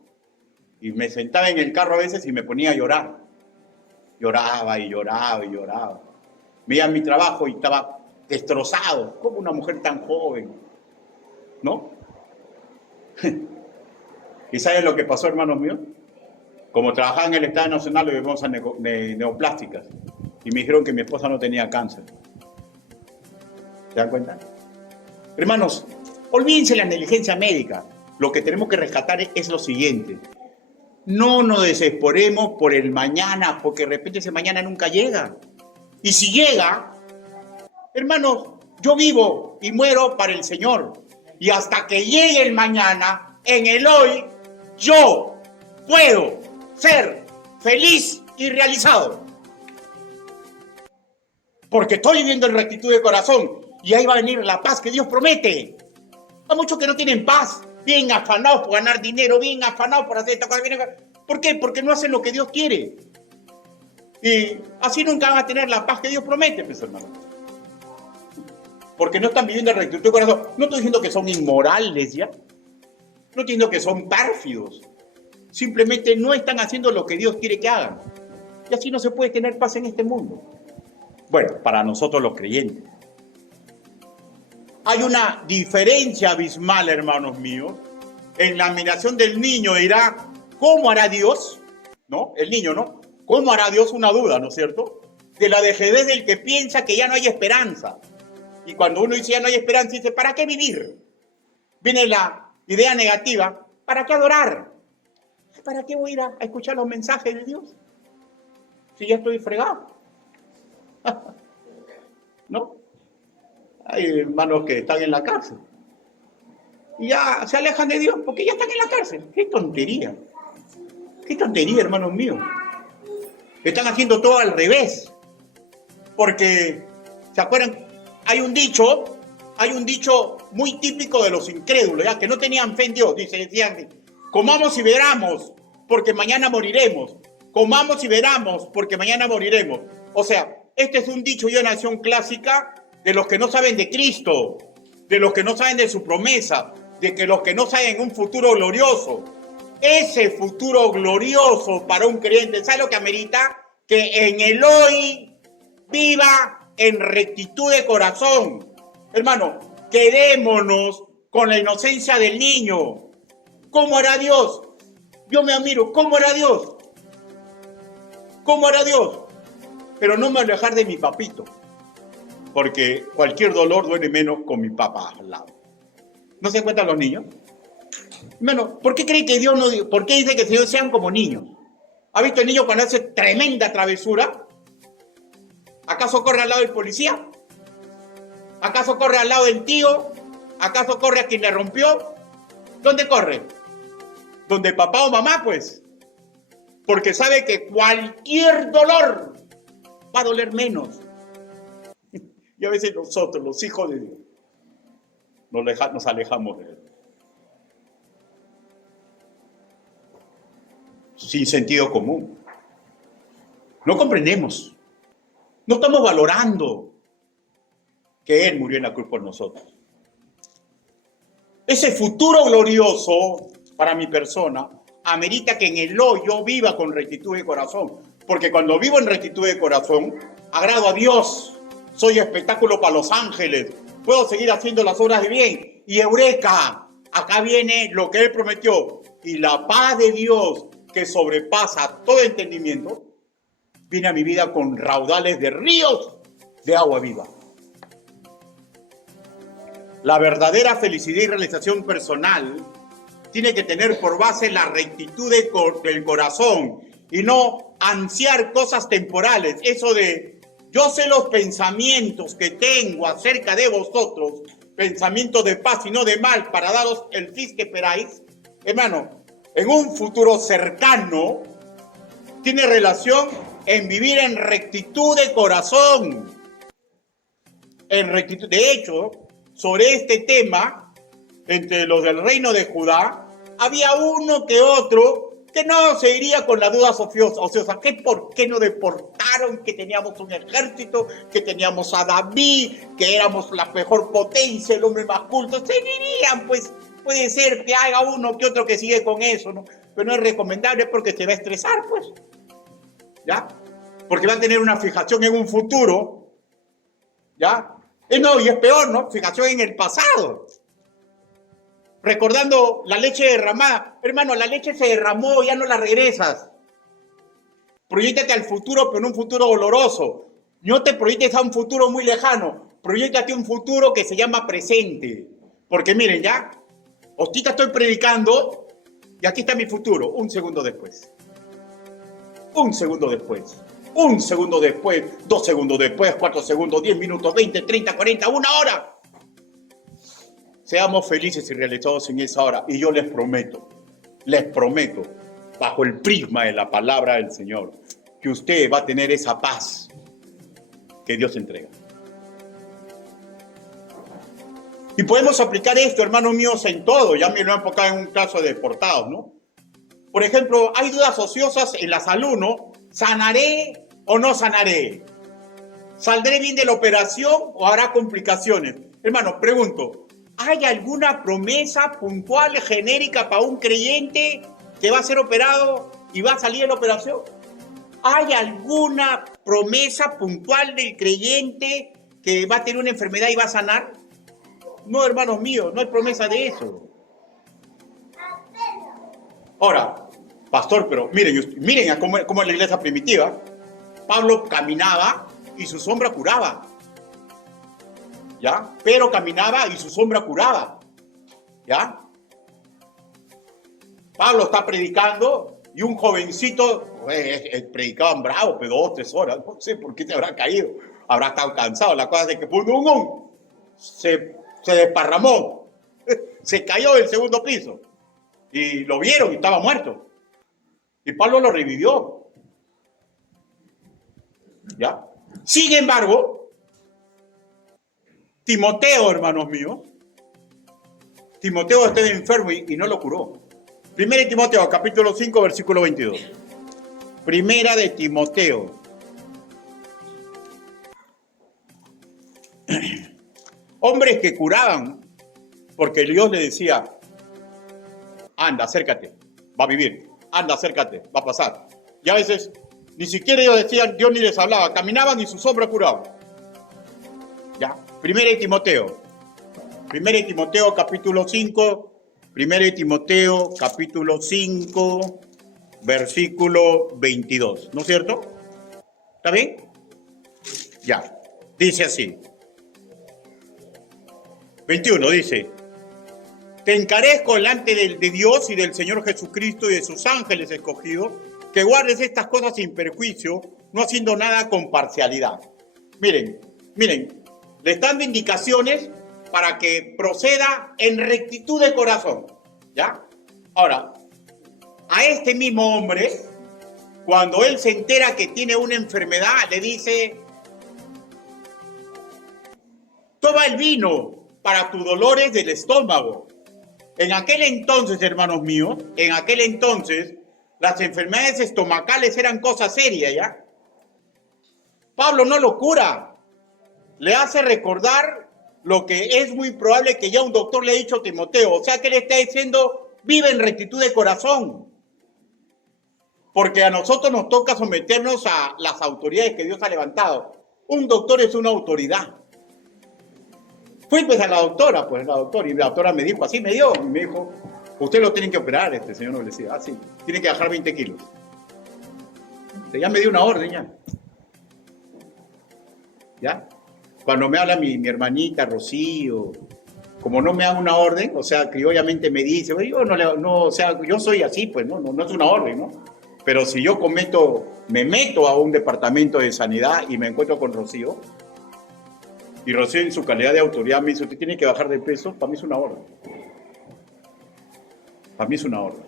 Y me sentaba en el carro a veces y me ponía a llorar. Lloraba y lloraba y lloraba. Veía mi trabajo y estaba destrozado. ¿Cómo una mujer tan joven? ¿No? ¿Y saben lo que pasó, hermanos míos? Como trabajaba en el Estado Nacional, le llevamos a neoplásticas. Y me dijeron que mi esposa no tenía cáncer. ¿Se dan cuenta? Hermanos, olvídense la negligencia médica. Lo que tenemos que rescatar es lo siguiente. No nos desesperemos por el mañana, porque de repente ese mañana nunca llega. Y si llega, hermanos, yo vivo y muero para el Señor. Y hasta que llegue el mañana, en el hoy, yo puedo ser feliz y realizado. Porque estoy viviendo en rectitud de corazón. Y ahí va a venir la paz que Dios promete. Hay muchos que no tienen paz. Bien afanados por ganar dinero, bien afanados por hacer esta cosa. ¿Por qué? Porque no hacen lo que Dios quiere. Y así nunca van a tener la paz que Dios promete, pues, hermano. Porque no están viviendo en rectitud de corazón. No estoy diciendo que son inmorales, ¿ya? No estoy diciendo que son pérfidos. Simplemente no están haciendo lo que Dios quiere que hagan. Y así no se puede tener paz en este mundo. Bueno, para nosotros los creyentes. Hay una diferencia abismal, hermanos míos. En la admiración del niño dirá, ¿cómo hará Dios? ¿No? El niño, ¿no? ¿Cómo hará Dios? Una duda, ¿no es cierto? De la dejadez del que piensa que ya no hay esperanza. Y cuando uno dice ya no hay esperanza, dice, ¿para qué vivir? Viene la idea negativa, ¿para qué adorar? ¿Para qué voy a ir a escuchar los mensajes de Dios? Si ya estoy fregado. ¿No? Hay hermanos que están en la cárcel. Y ya se alejan de Dios porque ya están en la cárcel. ¡Qué tontería! ¡Qué tontería, hermanos míos! Están haciendo todo al revés. Porque, ¿se acuerdan? Hay un dicho muy típico de los incrédulos, ¿ya? Que no tenían fe en Dios. Decían, comamos y veramos, porque mañana moriremos. Comamos y veramos, porque mañana moriremos. O sea, este es un dicho y una nación clásica de los que no saben de Cristo, de los que no saben de su promesa, de los que no saben un futuro glorioso. Ese futuro glorioso para un creyente, ¿sabe lo que amerita? Que en el hoy viva en rectitud de corazón. Hermano, quedémonos con la inocencia del niño. ¿Cómo hará Dios? Yo me admiro, ¿cómo hará Dios? ¿Cómo hará Dios? Pero no me alejar de mi papito, porque cualquier dolor duele menos con mi papá al lado. ¿No se encuentran los niños? Hermano, ¿por qué cree que Dios no... ¿Por qué dice que Dios sean como niños? ¿Ha visto el niño cuando hace tremenda travesura? ¿Acaso corre al lado del policía? ¿Acaso corre al lado del tío? ¿Acaso corre a quien le rompió? ¿Dónde corre? ¿Donde papá o mamá, pues? Porque sabe que cualquier dolor va a doler menos. Y a veces nosotros, los hijos de Dios, nos alejamos de Él. Sin sentido común. No comprendemos. No estamos valorando que Él murió en la cruz por nosotros. Ese futuro glorioso para mi persona amerita que en el hoy yo viva con rectitud de corazón. Porque cuando vivo en rectitud de corazón, agrado a Dios. Soy espectáculo para los ángeles. Puedo seguir haciendo las obras de bien. Y eureka, acá viene lo que Él prometió. Y la paz de Dios, que sobrepasa todo entendimiento, viene a mi vida con raudales de ríos de agua viva. La verdadera felicidad y realización personal tiene que tener por base la rectitud del corazón y no ansiar cosas temporales. Eso de, yo sé los pensamientos que tengo acerca de vosotros, pensamientos de paz y no de mal, para daros el fin que esperáis. Hermano, en un futuro cercano, tiene relación en vivir en rectitud de corazón. En rectitud. De hecho, sobre este tema, entre los del reino de Judá, había uno que otro que no se iría con la duda ociosa. ¿Por qué no deportaron? Que teníamos un ejército, que teníamos a David, que éramos la mejor potencia, el hombre más culto. Se dirían, pues, puede ser que haya uno que otro que sigue con eso, ¿no? Pero no es recomendable porque se va a estresar, pues. ¿Ya? Porque va a tener una fijación en un futuro. ¿Ya? No, y es peor, ¿no? Fijación en el pasado. Recordando la leche derramada. Hermano, la leche se derramó, ya no la regresas. Proyéctate al futuro, pero en un futuro doloroso. No te proyectes a un futuro muy lejano. Proyéctate a un futuro que se llama presente. Porque miren, ya, ahorita estoy predicando y aquí está mi futuro. Un segundo después. Un segundo después. Un segundo después. 2 segundos después. 4 segundos. 10 minutos. 20, 30, 40. 1 hora. Seamos felices y realizados en esa hora. Y yo les prometo, bajo el prisma de la palabra del Señor, que usted va a tener esa paz que Dios entrega. Y podemos aplicar esto, hermanos míos, en todo. Ya me lo han enfocado en un caso de deportados, ¿no? Por ejemplo, hay dudas ociosas en la salud, ¿no? ¿Sanaré o no sanaré? ¿Saldré bien de la operación o habrá complicaciones? Hermano, pregunto, ¿hay alguna promesa puntual, genérica para un creyente que va a ser operado y va a salir de la operación? ¿Hay alguna promesa puntual del creyente que va a tener una enfermedad y va a sanar? No, hermanos míos, no hay promesa de eso. Ahora, pastor, pero miren cómo es la iglesia primitiva. Pablo caminaba y su sombra curaba. ¿Ya? Pero caminaba y su sombra curaba. ¿Ya? Pablo está predicando y un jovencito, predicaban bravo, pero 2 o 3 horas. No sé por qué se habrá caído. Habrá estado cansado. La cosa es que se desparramó. Se cayó del segundo piso. Y lo vieron y estaba muerto. Y Pablo lo revivió. ¿Ya? Sin embargo, Timoteo, hermanos míos, Timoteo estaba enfermo y no lo curó. Primera de Timoteo, capítulo 5, versículo 22. Primera de Timoteo, Hombres que curaban porque Dios le decía, anda, acércate, va a vivir, anda, acércate, va a pasar. Y a veces ni siquiera ellos decían, Dios ni les hablaba, caminaban y su sombra curaba. ¿Ya? Primera de Timoteo capítulo 5, Primera de Timoteo capítulo 5, versículo 22, ¿no es cierto? ¿Está bien? Ya, dice así. 21 dice, te encarezco delante de Dios y del Señor Jesucristo y de sus ángeles escogidos, que guardes estas cosas sin perjuicio, no haciendo nada con parcialidad. Miren, le están dando indicaciones para que proceda en rectitud de corazón, ¿ya? Ahora, a este mismo hombre, cuando él se entera que tiene una enfermedad, le dice, toma el vino para tus dolores del estómago. En aquel entonces, hermanos míos, las enfermedades estomacales eran cosa seria, ¿ya? Pablo no lo cura, le hace recordar lo que es muy probable que ya un doctor le ha dicho a Timoteo, o sea que le está diciendo, vive en rectitud de corazón, porque a nosotros nos toca someternos a las autoridades que Dios ha levantado. Un doctor es una autoridad. Fui pues a la doctora, y la doctora me dijo, así me dio, y me dijo, usted lo tiene que operar, este señor no le decía, sí, tiene que bajar 20 kilos. Ya me dio una orden, ¿ya? Cuando me habla mi hermanita Rocío, como no me da una orden, o sea, criollamente me dice, yo o sea, yo soy así, pues, no es una orden, ¿no? Pero si yo me meto a un departamento de sanidad y me encuentro con Rocío, y Rocío en su calidad de autoridad me dice, usted tiene que bajar de peso, para mí es una orden. Para mí es una orden.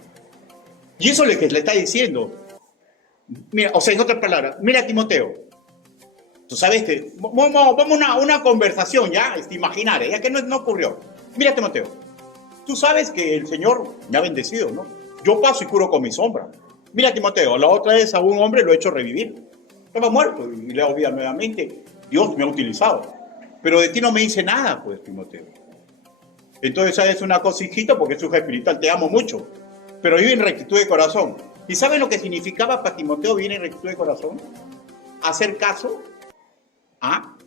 Y eso es lo que le está diciendo. Mira, o sea, en otras palabras, mira Timoteo, tú sabes que, vamos a una conversación ya, imaginaria, ya que no ocurrió. Mira Timoteo, tú sabes que el Señor me ha bendecido, ¿no? Yo paso y curo con mi sombra. Mira Timoteo, la otra vez a un hombre lo he hecho revivir. Estaba muerto y le hago vida nuevamente. Dios me ha utilizado. Pero de ti no me dice nada, pues, Timoteo. Entonces, ¿sabes una cosa, hijito? Porque es su hija espiritual, te amo mucho. Pero vive en rectitud de corazón. ¿Y sabes lo que significaba para Timoteo vivir en rectitud de corazón? Hacer caso a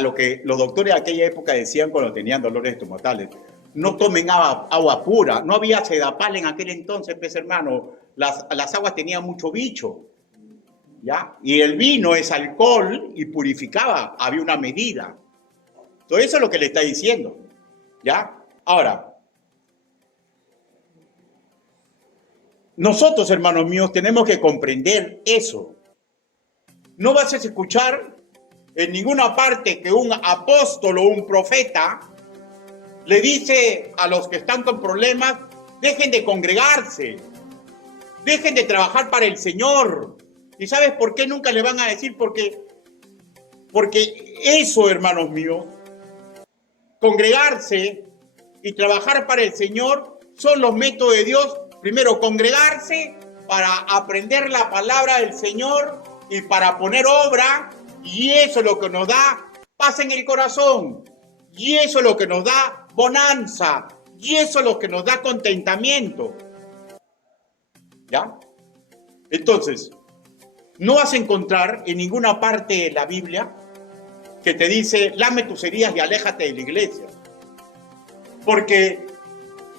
lo que los doctores de aquella época decían cuando tenían dolores estomacales. No tomen agua pura. No había sedapal en aquel entonces, pues, hermano. Las aguas tenían mucho bicho. ¿Ya? Y el vino es alcohol y purificaba. Había una medida. Todo eso es lo que le está diciendo. ¿Ya? Ahora, nosotros, hermanos míos, tenemos que comprender eso. No vas a escuchar en ninguna parte que un apóstol o un profeta le dice a los que están con problemas, dejen de congregarse, dejen de trabajar para el Señor. ¿Y sabes por qué nunca le van a decir? Porque eso, hermanos míos, congregarse y trabajar para el Señor son los métodos de Dios. Primero, congregarse para aprender la palabra del Señor y para poner obra, y eso es lo que nos da paz en el corazón, y eso es lo que nos da bonanza, y eso es lo que nos da contentamiento. ¿Ya? Entonces, no vas a encontrar en ninguna parte de la Biblia que te dice, lame tus heridas y aléjate de la iglesia. Porque,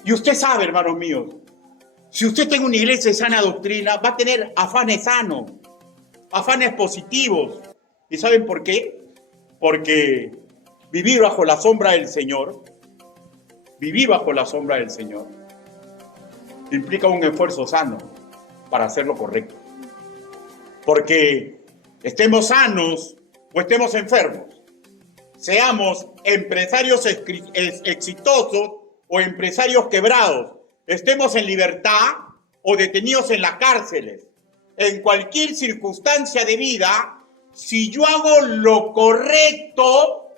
y usted sabe, hermanos míos, si usted tiene una iglesia de sana doctrina, va a tener afanes sanos, afanes positivos. ¿Y saben por qué? Porque vivir bajo la sombra del Señor, implica un esfuerzo sano para hacer lo correcto. Porque estemos sanos o estemos enfermos, seamos empresarios exitosos o empresarios quebrados, estemos en libertad o detenidos en las cárceles, en cualquier circunstancia de vida, si yo hago lo correcto,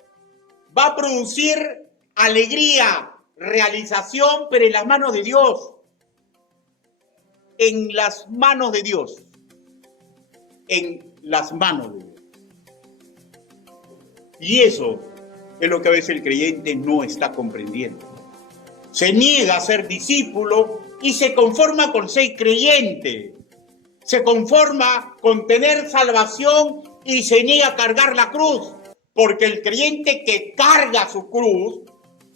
va a producir alegría, realización, pero en las manos de Dios. En las manos de Dios. En las manos de Dios. Y eso Es lo que a veces el creyente no está comprendiendo. Se niega a ser discípulo y se conforma con ser creyente. Se conforma con tener salvación y se niega a cargar la cruz. Porque el creyente que carga su cruz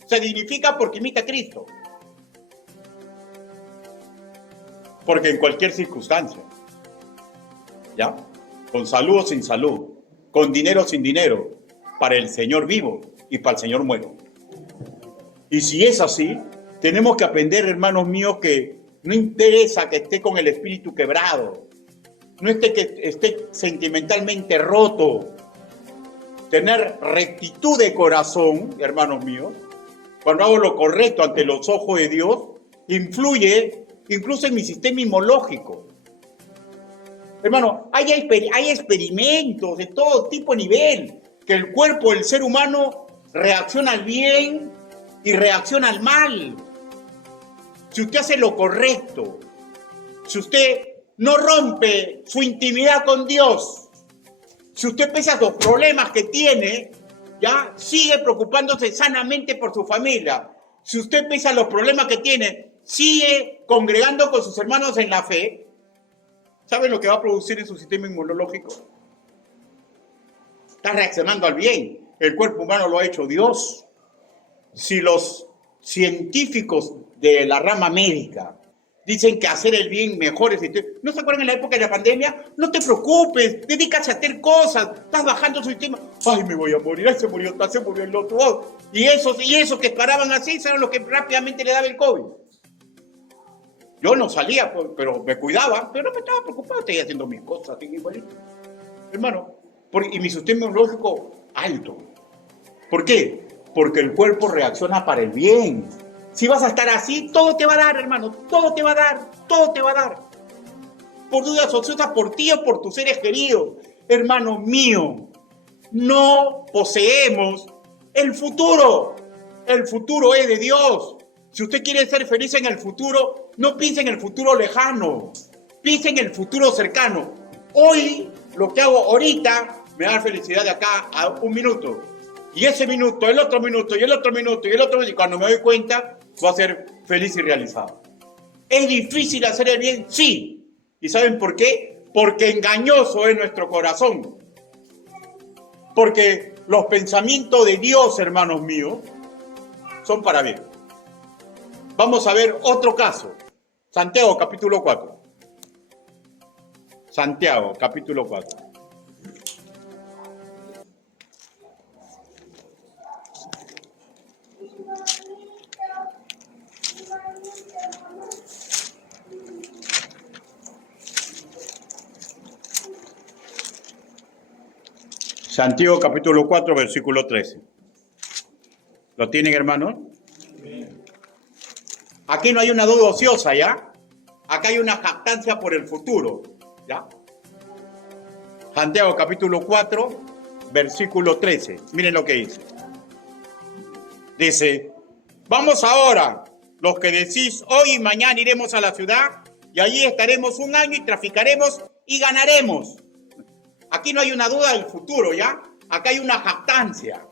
se dignifica porque imita a Cristo. Porque en cualquier circunstancia, ¿ya? Con salud o sin salud, con dinero o sin dinero, para el Señor vivo y para el Señor muero. Y si es así, tenemos que aprender, hermanos míos, que no interesa que esté con el espíritu quebrado, no esté que esté sentimentalmente roto, tener rectitud de corazón, hermanos míos, cuando hago lo correcto ante los ojos de Dios, influye incluso en mi sistema inmunológico. Hermano, hay experimentos de todo tipo y nivel, que el cuerpo del ser humano reacciona al bien y reacciona al mal. Si usted hace lo correcto, si usted no rompe su intimidad con Dios, si usted pese a los problemas que tiene, ya sigue preocupándose sanamente por su familia. Si usted pese a los problemas que tiene, sigue congregando con sus hermanos en la fe, ¿sabe lo que va a producir en su sistema inmunológico? Está reaccionando al bien. El cuerpo humano lo ha hecho Dios. Si los científicos de la rama médica dicen que hacer el bien mejor es... ¿No se acuerdan en la época de la pandemia? No te preocupes, dedícate a hacer cosas, estás bajando su sistema. Ay, me voy a morir, ay, se murió el otro. Oh. Y esos que paraban así eran los que rápidamente le daba el COVID. Yo no salía, pero me cuidaba, pero no me estaba preocupado, estoy haciendo mis cosas, así igualito. Hermano, y mi sistema inmunológico alto. ¿Por qué? Porque el cuerpo reacciona para el bien. Si vas a estar así, todo te va a dar, hermano, todo te va a dar, todo te va a dar. Por dudas ociosas por ti o por tus seres queridos. Hermano mío, no poseemos el futuro. El futuro es de Dios. Si usted quiere ser feliz en el futuro, no piense en el futuro lejano, piense en el futuro cercano. Hoy, lo que hago ahorita, me da felicidad de acá a un minuto. Y ese minuto, el otro minuto, y el otro minuto, y el otro minuto, y cuando me doy cuenta, voy a ser feliz y realizado. ¿Es difícil hacer el bien? Sí. ¿Y saben por qué? Porque engañoso es nuestro corazón. Porque los pensamientos de Dios, hermanos míos, son para bien. Vamos a ver otro caso. Santiago, capítulo 4. Santiago, capítulo 4. Santiago, capítulo 4, versículo 13. ¿Lo tienen, hermanos? Aquí no hay una duda ociosa, ¿ya? Acá hay una jactancia por el futuro, ¿ya? Santiago capítulo 4, versículo 13. Miren lo que dice. Dice, vamos ahora, los que decís, hoy y mañana iremos a la ciudad, y allí estaremos un año y traficaremos y ganaremos. Aquí no hay una duda del futuro, ¿ya? Acá hay una jactancia.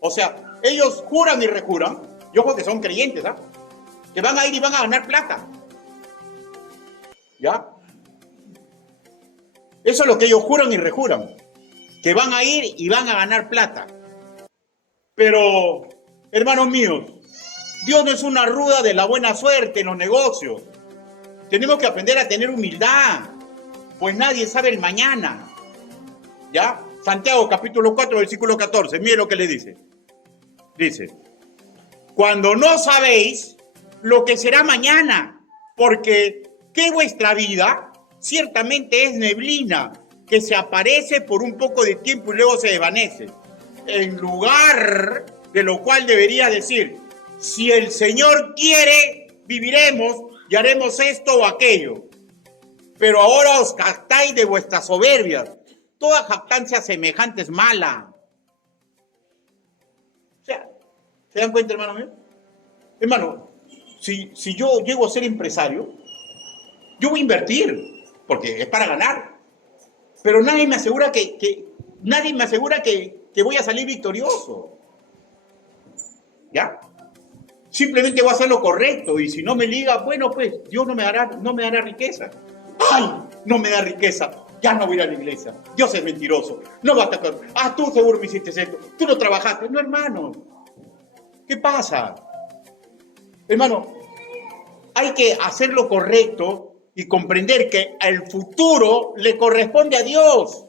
O sea, ellos juran y rejuran, yo creo que son creyentes, ¿ah? Que van a ir y van a ganar plata. ¿Ya? Eso es lo que ellos juran y rejuran. Que van a ir y van a ganar plata. Pero, hermanos míos, Dios no es una rueda de la buena suerte en los negocios. Tenemos que aprender a tener humildad, pues nadie sabe el mañana. ¿Ya? Santiago capítulo 4, versículo 14. Mire lo que le dice. Dice, cuando no sabéis lo que será mañana, porque que vuestra vida ciertamente es neblina, que se aparece por un poco de tiempo y luego se desvanece. En lugar de lo cual debería decir, si el Señor quiere, viviremos y haremos esto o aquello. Pero ahora os jactáis de vuestras soberbias. Toda jactancia semejante es mala. O sea, ¿se dan cuenta, hermano mío? Hermano, si yo llego a ser empresario, yo voy a invertir, porque es para ganar. Pero nadie me asegura que voy a salir victorioso. ¿Ya? Simplemente voy a hacer lo correcto y si no me liga, bueno, pues Dios no me dará riqueza. ¡Ay! No me da riqueza. Ya no voy a ir a la iglesia. Dios es mentiroso. No basta con... tú seguro me hiciste esto. Tú no trabajaste. No, hermano. ¿Qué pasa? Hermano, hay que hacer lo correcto y comprender que el futuro le corresponde a Dios.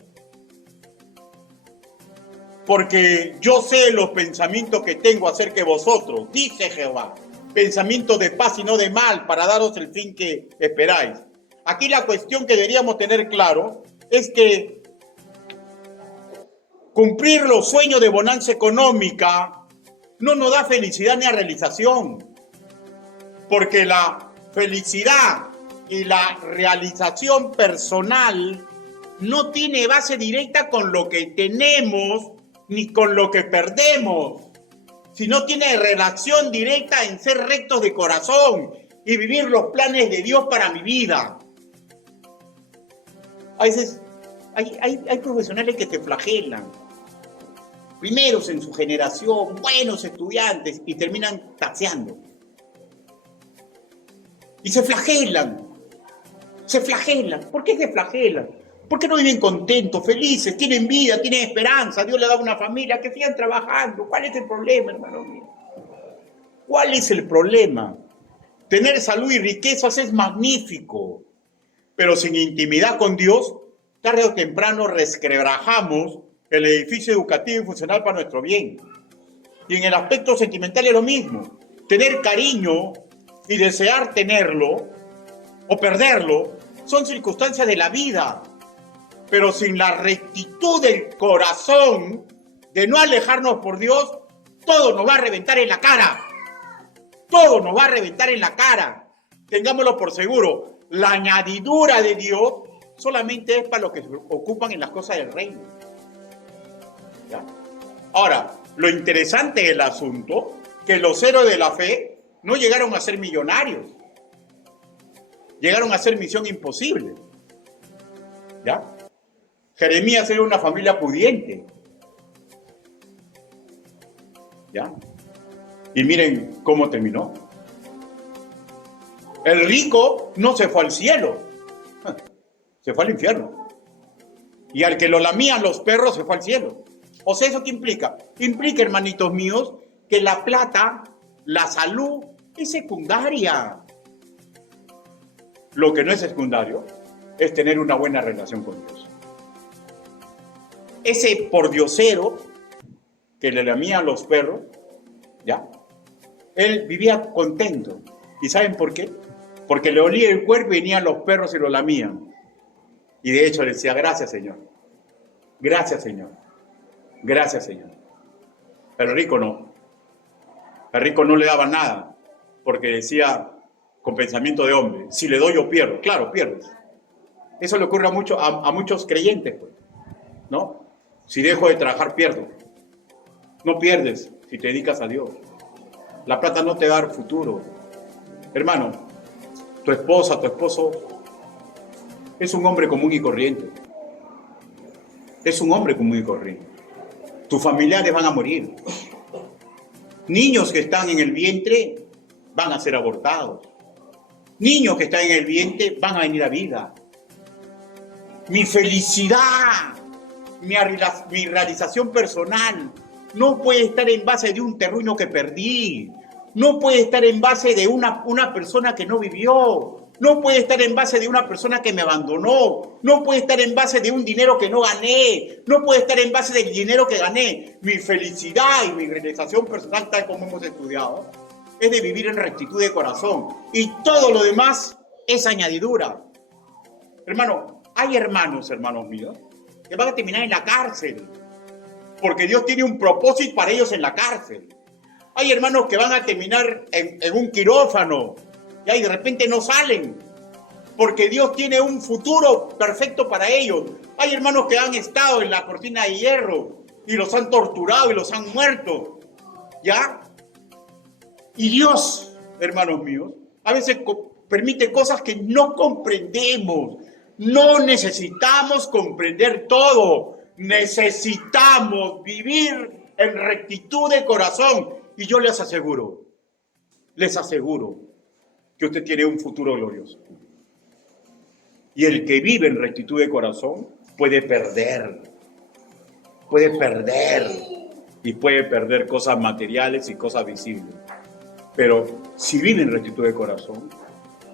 Porque yo sé los pensamientos que tengo acerca de vosotros, dice Jehová, pensamientos de paz y no de mal, para daros el fin que esperáis. Aquí la cuestión que deberíamos tener claro es que cumplir los sueños de bonanza económica no nos da felicidad ni a realización, porque la felicidad y la realización personal no tiene base directa con lo que tenemos ni con lo que perdemos, sino tiene relación directa en ser rectos de corazón y vivir los planes de Dios para mi vida. A veces hay profesionales que te flagelan, primeros en su generación, buenos estudiantes, y terminan taseando. Y se flagelan. ¿Por qué se flagelan? ¿Por qué no viven contentos, felices, tienen vida, tienen esperanza? Dios le da una familia, que sigan trabajando. ¿Cuál es el problema, hermano mío? ¿Cuál es el problema? Tener salud y riquezas es magnífico, pero sin intimidad con Dios, tarde o temprano resquebrajamos el edificio educativo y funcional para nuestro bien. Y en el aspecto sentimental es lo mismo. Tener cariño y desear tenerlo o perderlo son circunstancias de la vida. Pero sin la rectitud del corazón de no alejarnos por Dios, todo nos va a reventar en la cara. Todo nos va a reventar en la cara. Tengámoslo por seguro. La añadidura de Dios solamente es para los que se ocupan en las cosas del reino. ¿Ya? Ahora, lo interesante del asunto, que los héroes de la fe no llegaron a ser millonarios. Llegaron a ser misión imposible. ¿Ya? Jeremías era una familia pudiente. ¿Ya? Y miren cómo terminó. El rico no se fue al cielo, se fue al infierno. Y al que lo lamían los perros se fue al cielo. O sea, ¿eso qué implica? Implica, hermanitos míos, que la plata, la salud, es secundaria. Lo que no es secundario es tener una buena relación con Dios. Ese pordiosero que le lamían los perros, ¿ya? Él vivía contento. ¿Y saben por qué? Porque le olía el cuerpo y venían los perros y lo lamían. Y de hecho le decía, gracias, Señor. Gracias, Señor. Gracias, Señor. Pero el rico no. El rico no le daba nada, porque decía, con pensamiento de hombre, si le doy yo pierdo. Claro, pierdes. Eso le ocurre a muchos creyentes, pues, ¿no? Si dejo de trabajar, pierdo. No pierdes si te dedicas a Dios. La plata no te va a dar futuro. Hermano, tu esposa, tu esposo es un hombre común y corriente. Es un hombre común y corriente. Tus familiares van a morir. Niños que están en el vientre van a ser abortados. Niños que están en el vientre van a venir a vida. Mi felicidad, mi realización personal no puede estar en base de un terruño que perdí. No puede estar en base de una persona que no vivió. No puede estar en base de una persona que me abandonó. No puede estar en base de un dinero que no gané. No puede estar en base del dinero que gané. Mi felicidad y mi realización personal, tal como hemos estudiado, es de vivir en rectitud de corazón. Y todo lo demás es añadidura. Hermano, hay hermanos míos, que van a terminar en la cárcel. Porque Dios tiene un propósito para ellos en la cárcel. Hay hermanos que van a terminar en un quirófano y de repente no salen porque Dios tiene un futuro perfecto para ellos. Hay hermanos que han estado en la cortina de hierro y los han torturado y los han muerto, ¿ya? Y Dios, hermanos míos, a veces permite cosas que no comprendemos. No necesitamos comprender todo. Necesitamos vivir en rectitud de corazón Y yo les aseguro que usted tiene un futuro glorioso. Y el que vive en rectitud de corazón puede perder y puede perder cosas materiales y cosas visibles. Pero si vive en rectitud de corazón,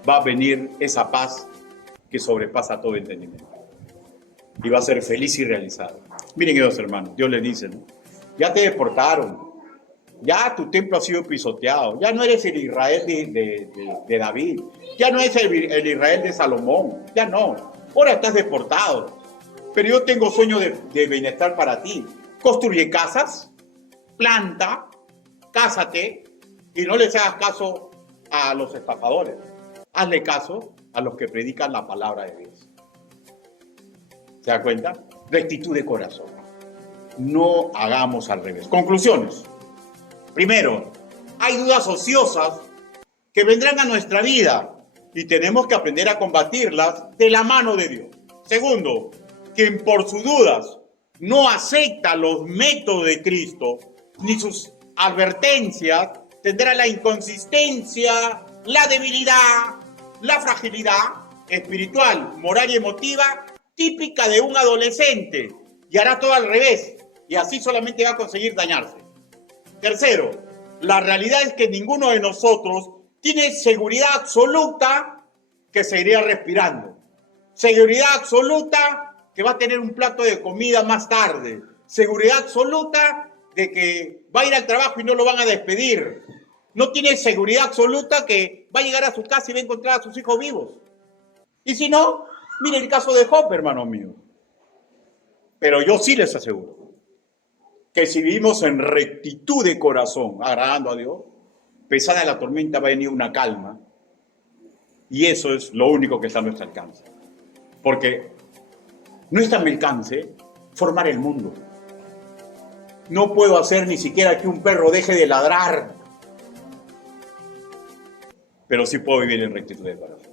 va a venir esa paz que sobrepasa todo entendimiento. Y va a ser feliz y realizado. Miren, queridos hermanos, Dios les dice, ¿no? Ya te deportaron, ya tu templo ha sido pisoteado, ya no eres el Israel de David, ya no es el Israel de Salomón, ya no, ahora estás deportado. Pero yo tengo sueño de bienestar para ti. Construye casas, planta, cásate y no les hagas caso a los estafadores. Hazle caso a los que predican la palabra de Dios. ¿Se da cuenta? Rectitud de corazón. No hagamos al revés. Conclusiones. Primero, hay dudas ociosas que vendrán a nuestra vida y tenemos que aprender a combatirlas de la mano de Dios. Segundo, quien por sus dudas no acepta los métodos de Cristo ni sus advertencias, tendrá la inconsistencia, la debilidad, la fragilidad espiritual, moral y emotiva típica de un adolescente y hará todo al revés y así solamente va a conseguir dañarse. Tercero, la realidad es que ninguno de nosotros tiene seguridad absoluta que seguiría respirando. Seguridad absoluta que va a tener un plato de comida más tarde. Seguridad absoluta de que va a ir al trabajo y no lo van a despedir. No tiene seguridad absoluta que va a llegar a su casa y va a encontrar a sus hijos vivos. Y si no, mire el caso de Job, hermano mío. Pero yo sí les aseguro que si vivimos en rectitud de corazón, agradando a Dios, pesada la tormenta va a venir una calma. Y eso es lo único que está a nuestro alcance. Porque no está a mi alcance formar el mundo. No puedo hacer ni siquiera que un perro deje de ladrar. Pero sí puedo vivir en rectitud de corazón.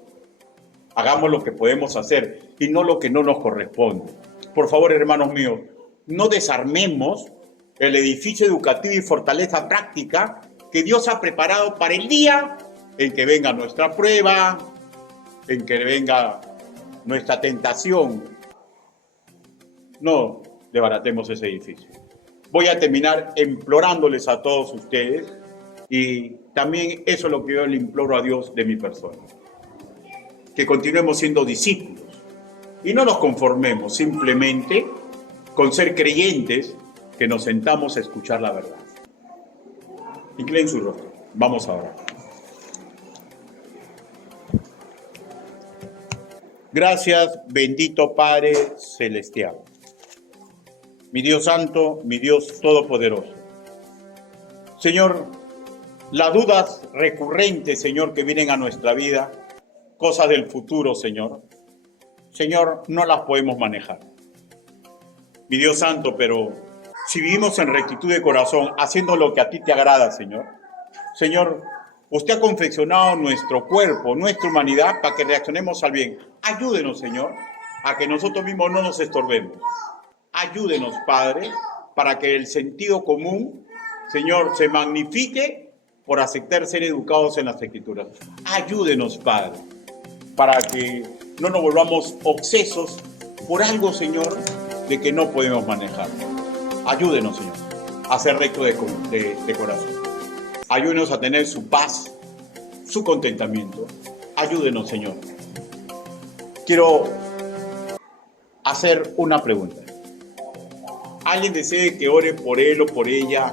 Hagamos lo que podemos hacer y no lo que no nos corresponde. Por favor, hermanos míos, no desarmemos el edificio educativo y fortaleza práctica que Dios ha preparado para el día en que venga nuestra prueba, en que venga nuestra tentación. No desbaratemos ese edificio. Voy a terminar implorándoles a todos ustedes y también eso es lo que yo le imploro a Dios de mi persona. Que continuemos siendo discípulos y no nos conformemos simplemente con ser creyentes que nos sentamos a escuchar la verdad. Inclinen su rostro. Vamos a orar. Gracias, bendito Padre Celestial. Mi Dios Santo, mi Dios Todopoderoso. Señor, las dudas recurrentes, Señor, que vienen a nuestra vida, cosas del futuro, Señor, no las podemos manejar. Mi Dios Santo, pero si vivimos en rectitud de corazón, haciendo lo que a ti te agrada, Señor, usted ha confeccionado nuestro cuerpo, nuestra humanidad, para que reaccionemos al bien. Ayúdenos, Señor, a que nosotros mismos no nos estorbemos. Ayúdenos, Padre, para que el sentido común, Señor, se magnifique por aceptar ser educados en las Escrituras. Ayúdenos, Padre, para que no nos volvamos obsesos por algo, Señor, de que no podemos manejar. Ayúdenos, Señor, a ser recto de corazón. Ayúdenos a tener su paz, su contentamiento. Ayúdenos, Señor. Quiero hacer una pregunta. ¿Alguien desea que ore por él o por ella,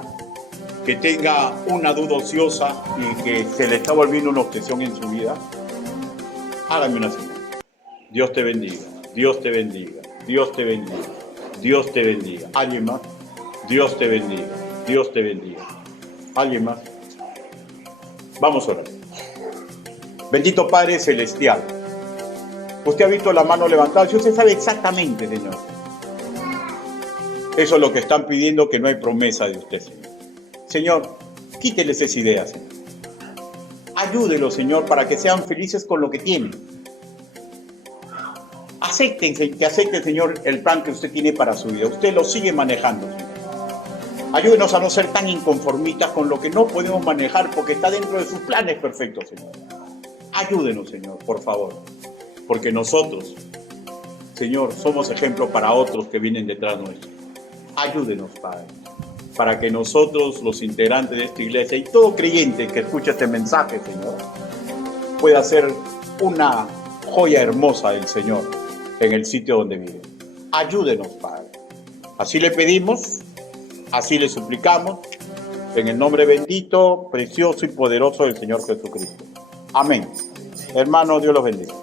que tenga una duda ociosa y que se le está volviendo una obsesión en su vida? Hágame una señal. Dios te bendiga, Dios te bendiga, Dios te bendiga, Dios te bendiga. ¿Alguien más? Dios te bendiga, Dios te bendiga. ¿Alguien más? Vamos a orar. Bendito Padre Celestial, usted ha visto la mano levantada y usted sabe exactamente, Señor. Eso es lo que están pidiendo, que no hay promesa de usted, Señor. Señor, quíteles esa idea, Señor. Ayúdelo, Señor, para que sean felices con lo que tienen. Acepten, Señor, el plan que usted tiene para su vida. Usted lo sigue manejando, Señor. Ayúdenos a no ser tan inconformistas con lo que no podemos manejar porque está dentro de sus planes perfectos, Señor. Ayúdenos, Señor, por favor, porque nosotros, Señor, somos ejemplo para otros que vienen detrás nuestro. Ayúdenos, Padre, para que nosotros, los integrantes de esta iglesia y todo creyente que escuche este mensaje, Señor, pueda ser una joya hermosa del Señor en el sitio donde vive. Ayúdenos, Padre. Así le pedimos, así le suplicamos, en el nombre bendito, precioso y poderoso del Señor Jesucristo. Amén. Hermanos, Dios los bendiga.